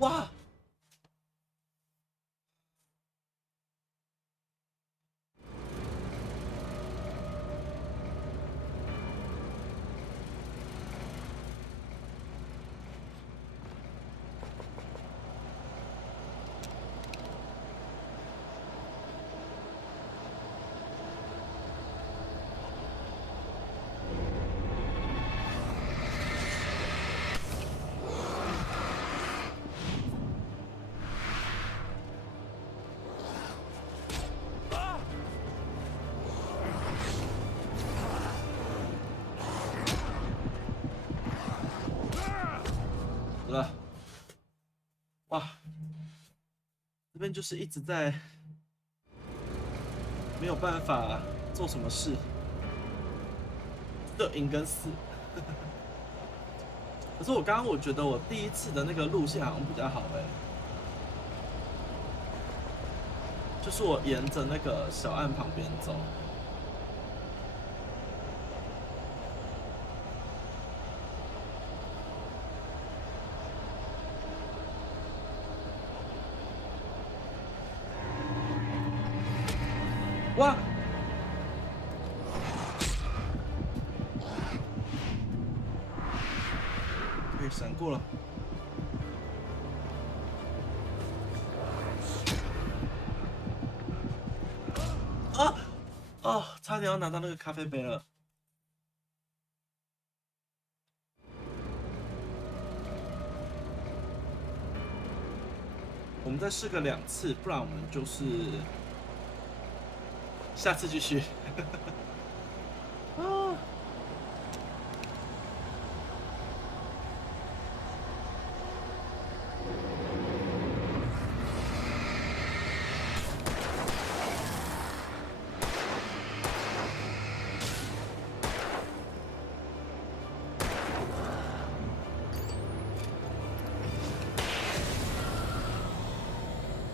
哇！哇，这边就是一直在没有办法做什么事，就赢跟死。可是我刚刚我觉得我第一次的那个路线好像比较好哎，就是我沿着那个小岸旁边走。哇！可以闪过了。啊！哦，差点要拿到那个咖啡杯了。我们再试个2次，不然我们就是下次继续。啊！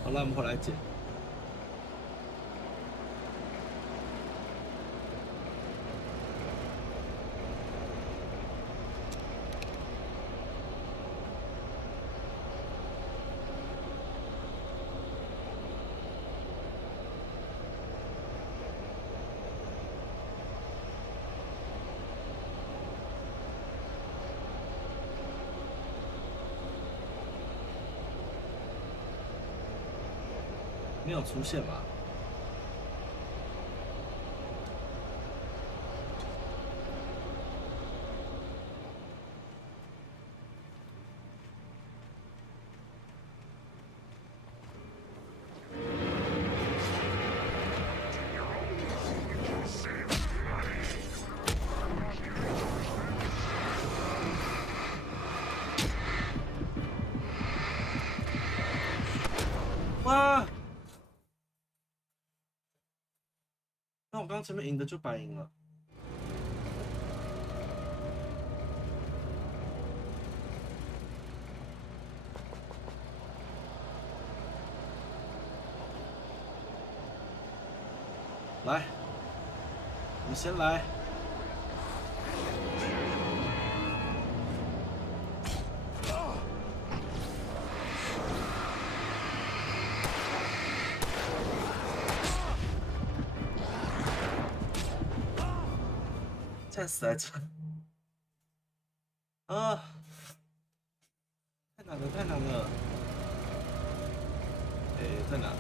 好了，我们回来捡。没有出现吧？哇！那我刚刚前面赢的就白赢了。来，你先来。现在死在这啊！太难了，太难了。在哪？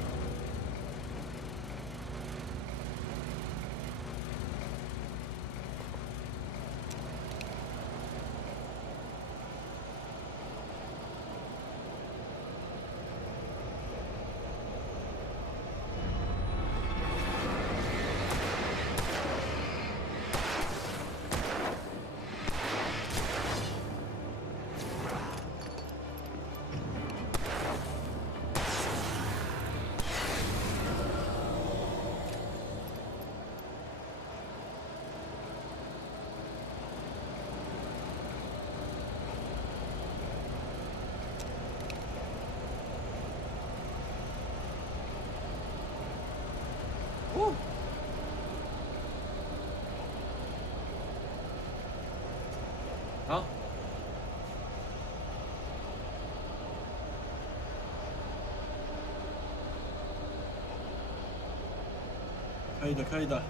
好，可以的，可以的。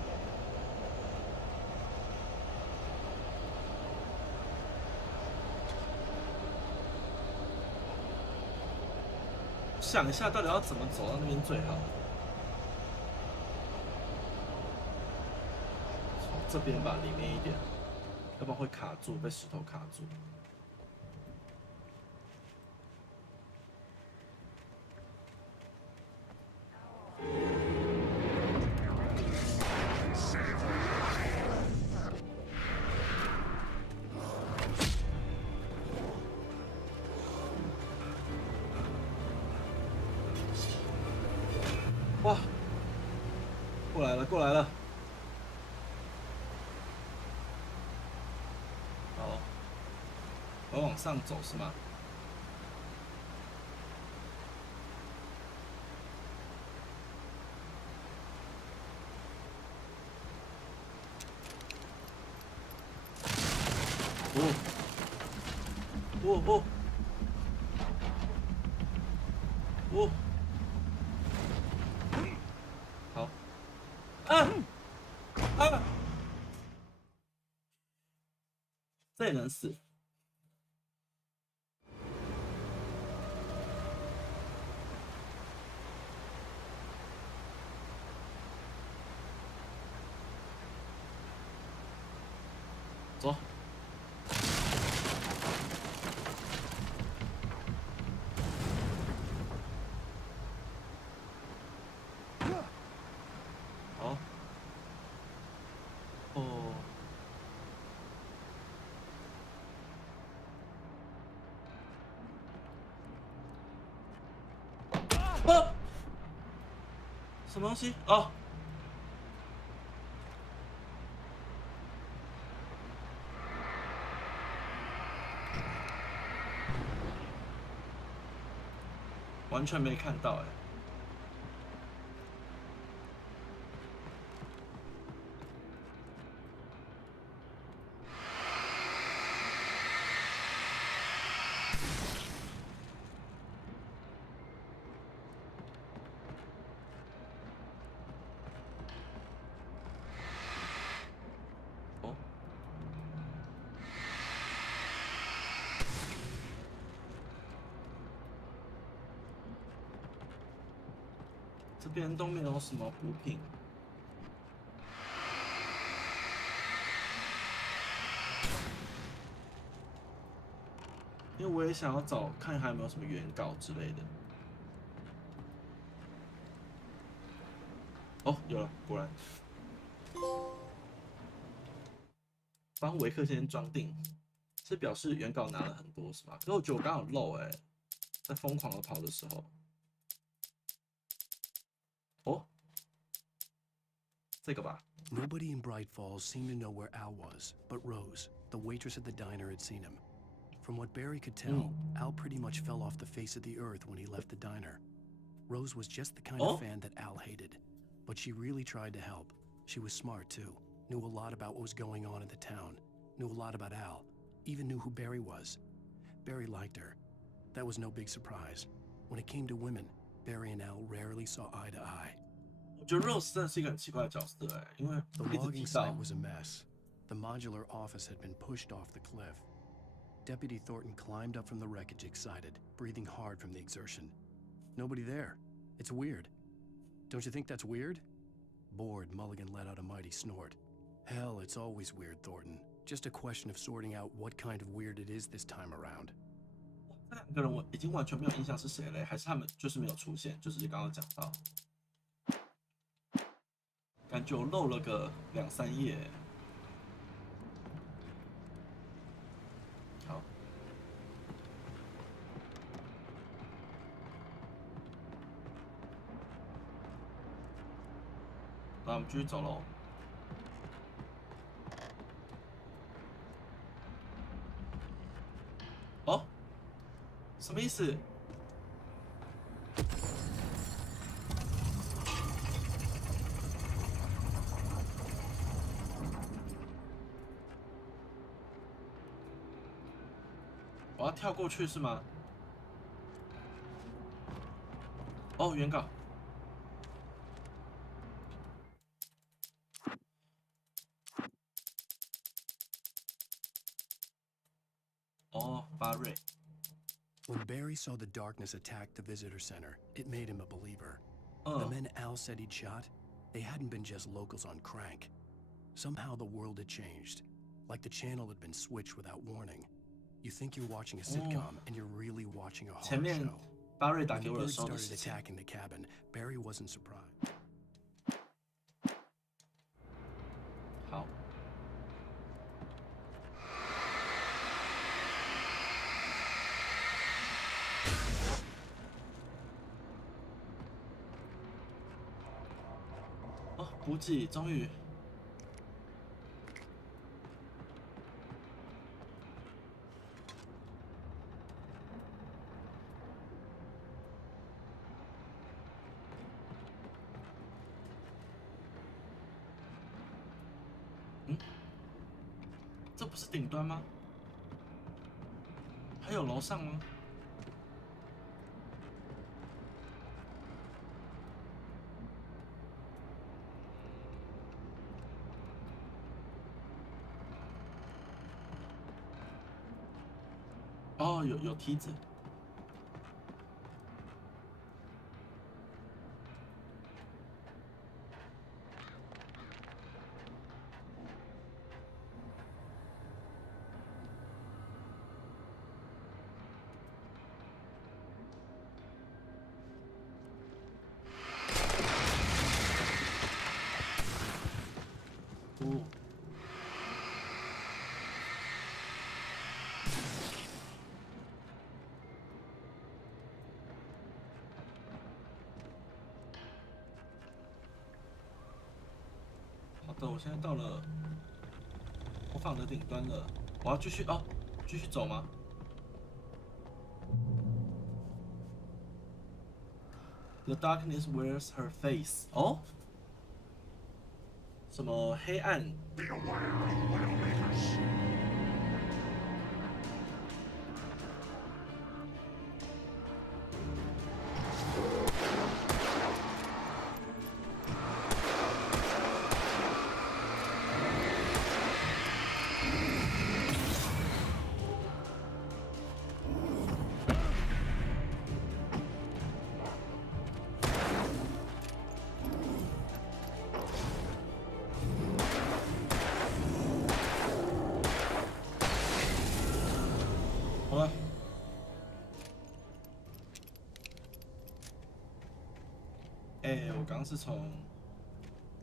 想一下，到底要怎么走到那边最好？从这边吧，里面一点。要不然会卡住，被石头卡住。哇！过来了，过来了。我往上走是吗？好。这也能死。走。好。哦。啊！什么东西？哦。完全没看到哎。哦。这边都没有什么补品。因为我也想要找看还有没有什么原稿之类的。哦，有了，果然。帮维克先装订，是表示原稿拿了很多是吗？可是我觉得我刚好漏哎，在疯狂的跑的时候。哦，这个吧。Nobody in Bright Falls seemed to know where Al was, but Rose, the waitress at the diner, had seen him. From what Barry could tell, Al pretty much fell off the face of the earth when he left the diner. Rose was just the kind of fan that Al hated, but she really tried to help. She was smart too, knew a lot about what was going on in the town, knew a lot about Al, even knew who Barry was. Barry liked her. That was no big surprise. When it came to women, Barry and Al rarely saw eye to eye. 我觉得 Rose 真的是一个很奇怪的角色哎，因为 The logging site was a mess. The modular office had been pushed off the cliff. Deputy Thornton climbed up from the wreckage excited, breathing hard from the exertion. Nobody there. It's weird. Don't you think that's weird? Bored, Mulligan let out a mighty snort. Hell, it's always weird, Thornton. Just a question of sorting out what kind of weird it is this time around. 这两个人我已经完全没有印象是谁了，还是他们就是没有出现？就是刚刚讲到，感觉我漏了个2、3页。好，那我们继续走喽。哦，什么意思？我要跳过去是吗？哦，原稿。哦，巴瑞。When Barry saw the darkness attack the visitor center, it made him a believer. The men Al said he'd shot, they hadn't been just locals on crank. Somehow the world had changed, like the channel had been switched without warning. You think you're watching a sitcom, and you're really watching a horror show. 巴瑞打给 When 我 the 的 birds 时候的 started 事情。 attacking the cabin, Barry wasn't surprised. 好。哦，补给终于。这不是顶端吗？还有楼上吗？哦，有梯子。哦。好的，我现在到了模仿的顶端了。我要继续哦，继续走吗？ The darkness wears her face。哦，什么黑暗？好了。哎，我刚刚是从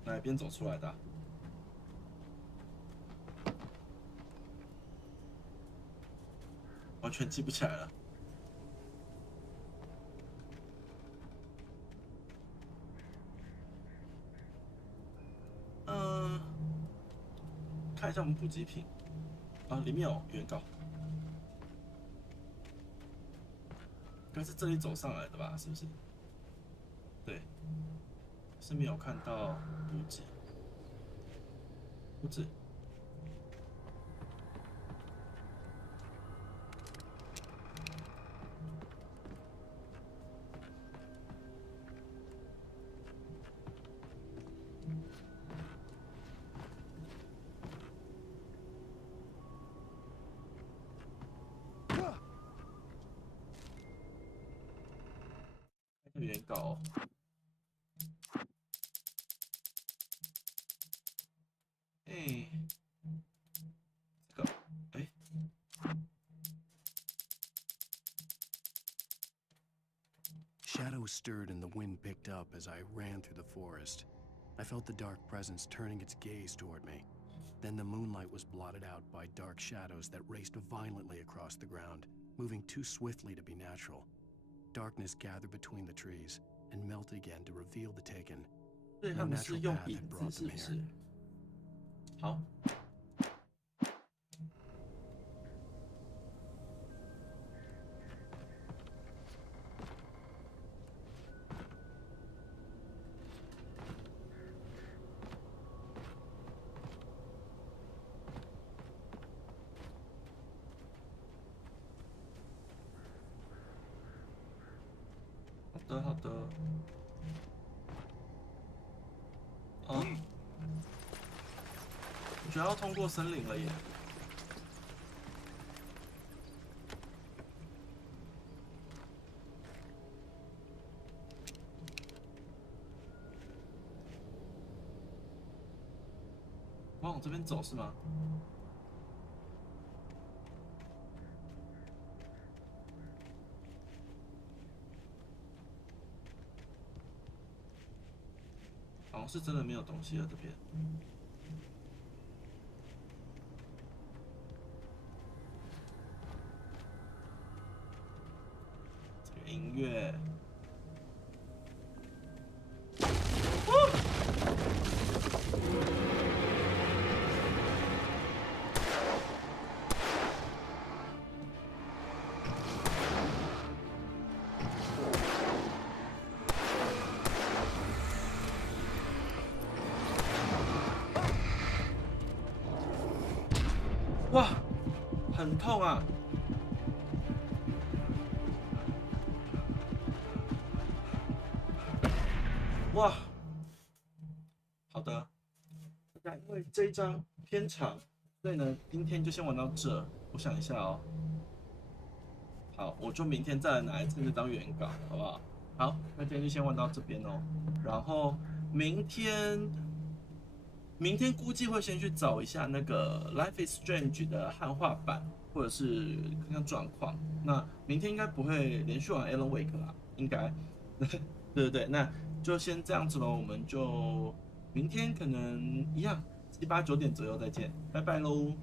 哪边走出来的啊？完全记不起来了。看一下我们补给品啊，里面有原稿。 应该是这里走上来的吧？是不是？对，是没有看到补给，不止。原稿哦。哎，这个，哎。Shadows stirred and the wind picked up as I ran through the forest. I felt the dark presence turning its gaze toward me. Then the moonlight was blotted out by dark shadows that raced violently across the ground, moving too swiftly to be natural. Darkness gathered between the trees and melted again to reveal the taken. No natural path had brought them here. 好。好的。哦，我觉得要通过森林了耶。往这边走是吗？好像是真的没有东西了这边。这个音乐。哇，很痛啊！哇，好的。那因为这一章偏长，所以呢，今天就先玩到这。我想一下哦。好，我就明天再来拿一次那张原稿，好不好？好，那今天就先玩到这边哦。然后明天估计会先去找一下那个《Life is Strange》的汉化版，或者是看看状况。那明天应该不会连续玩 Alan Wake 啦，应该。对，那就先这样子咯。我们就明天可能一样7、8、9点左右再见，拜拜喽。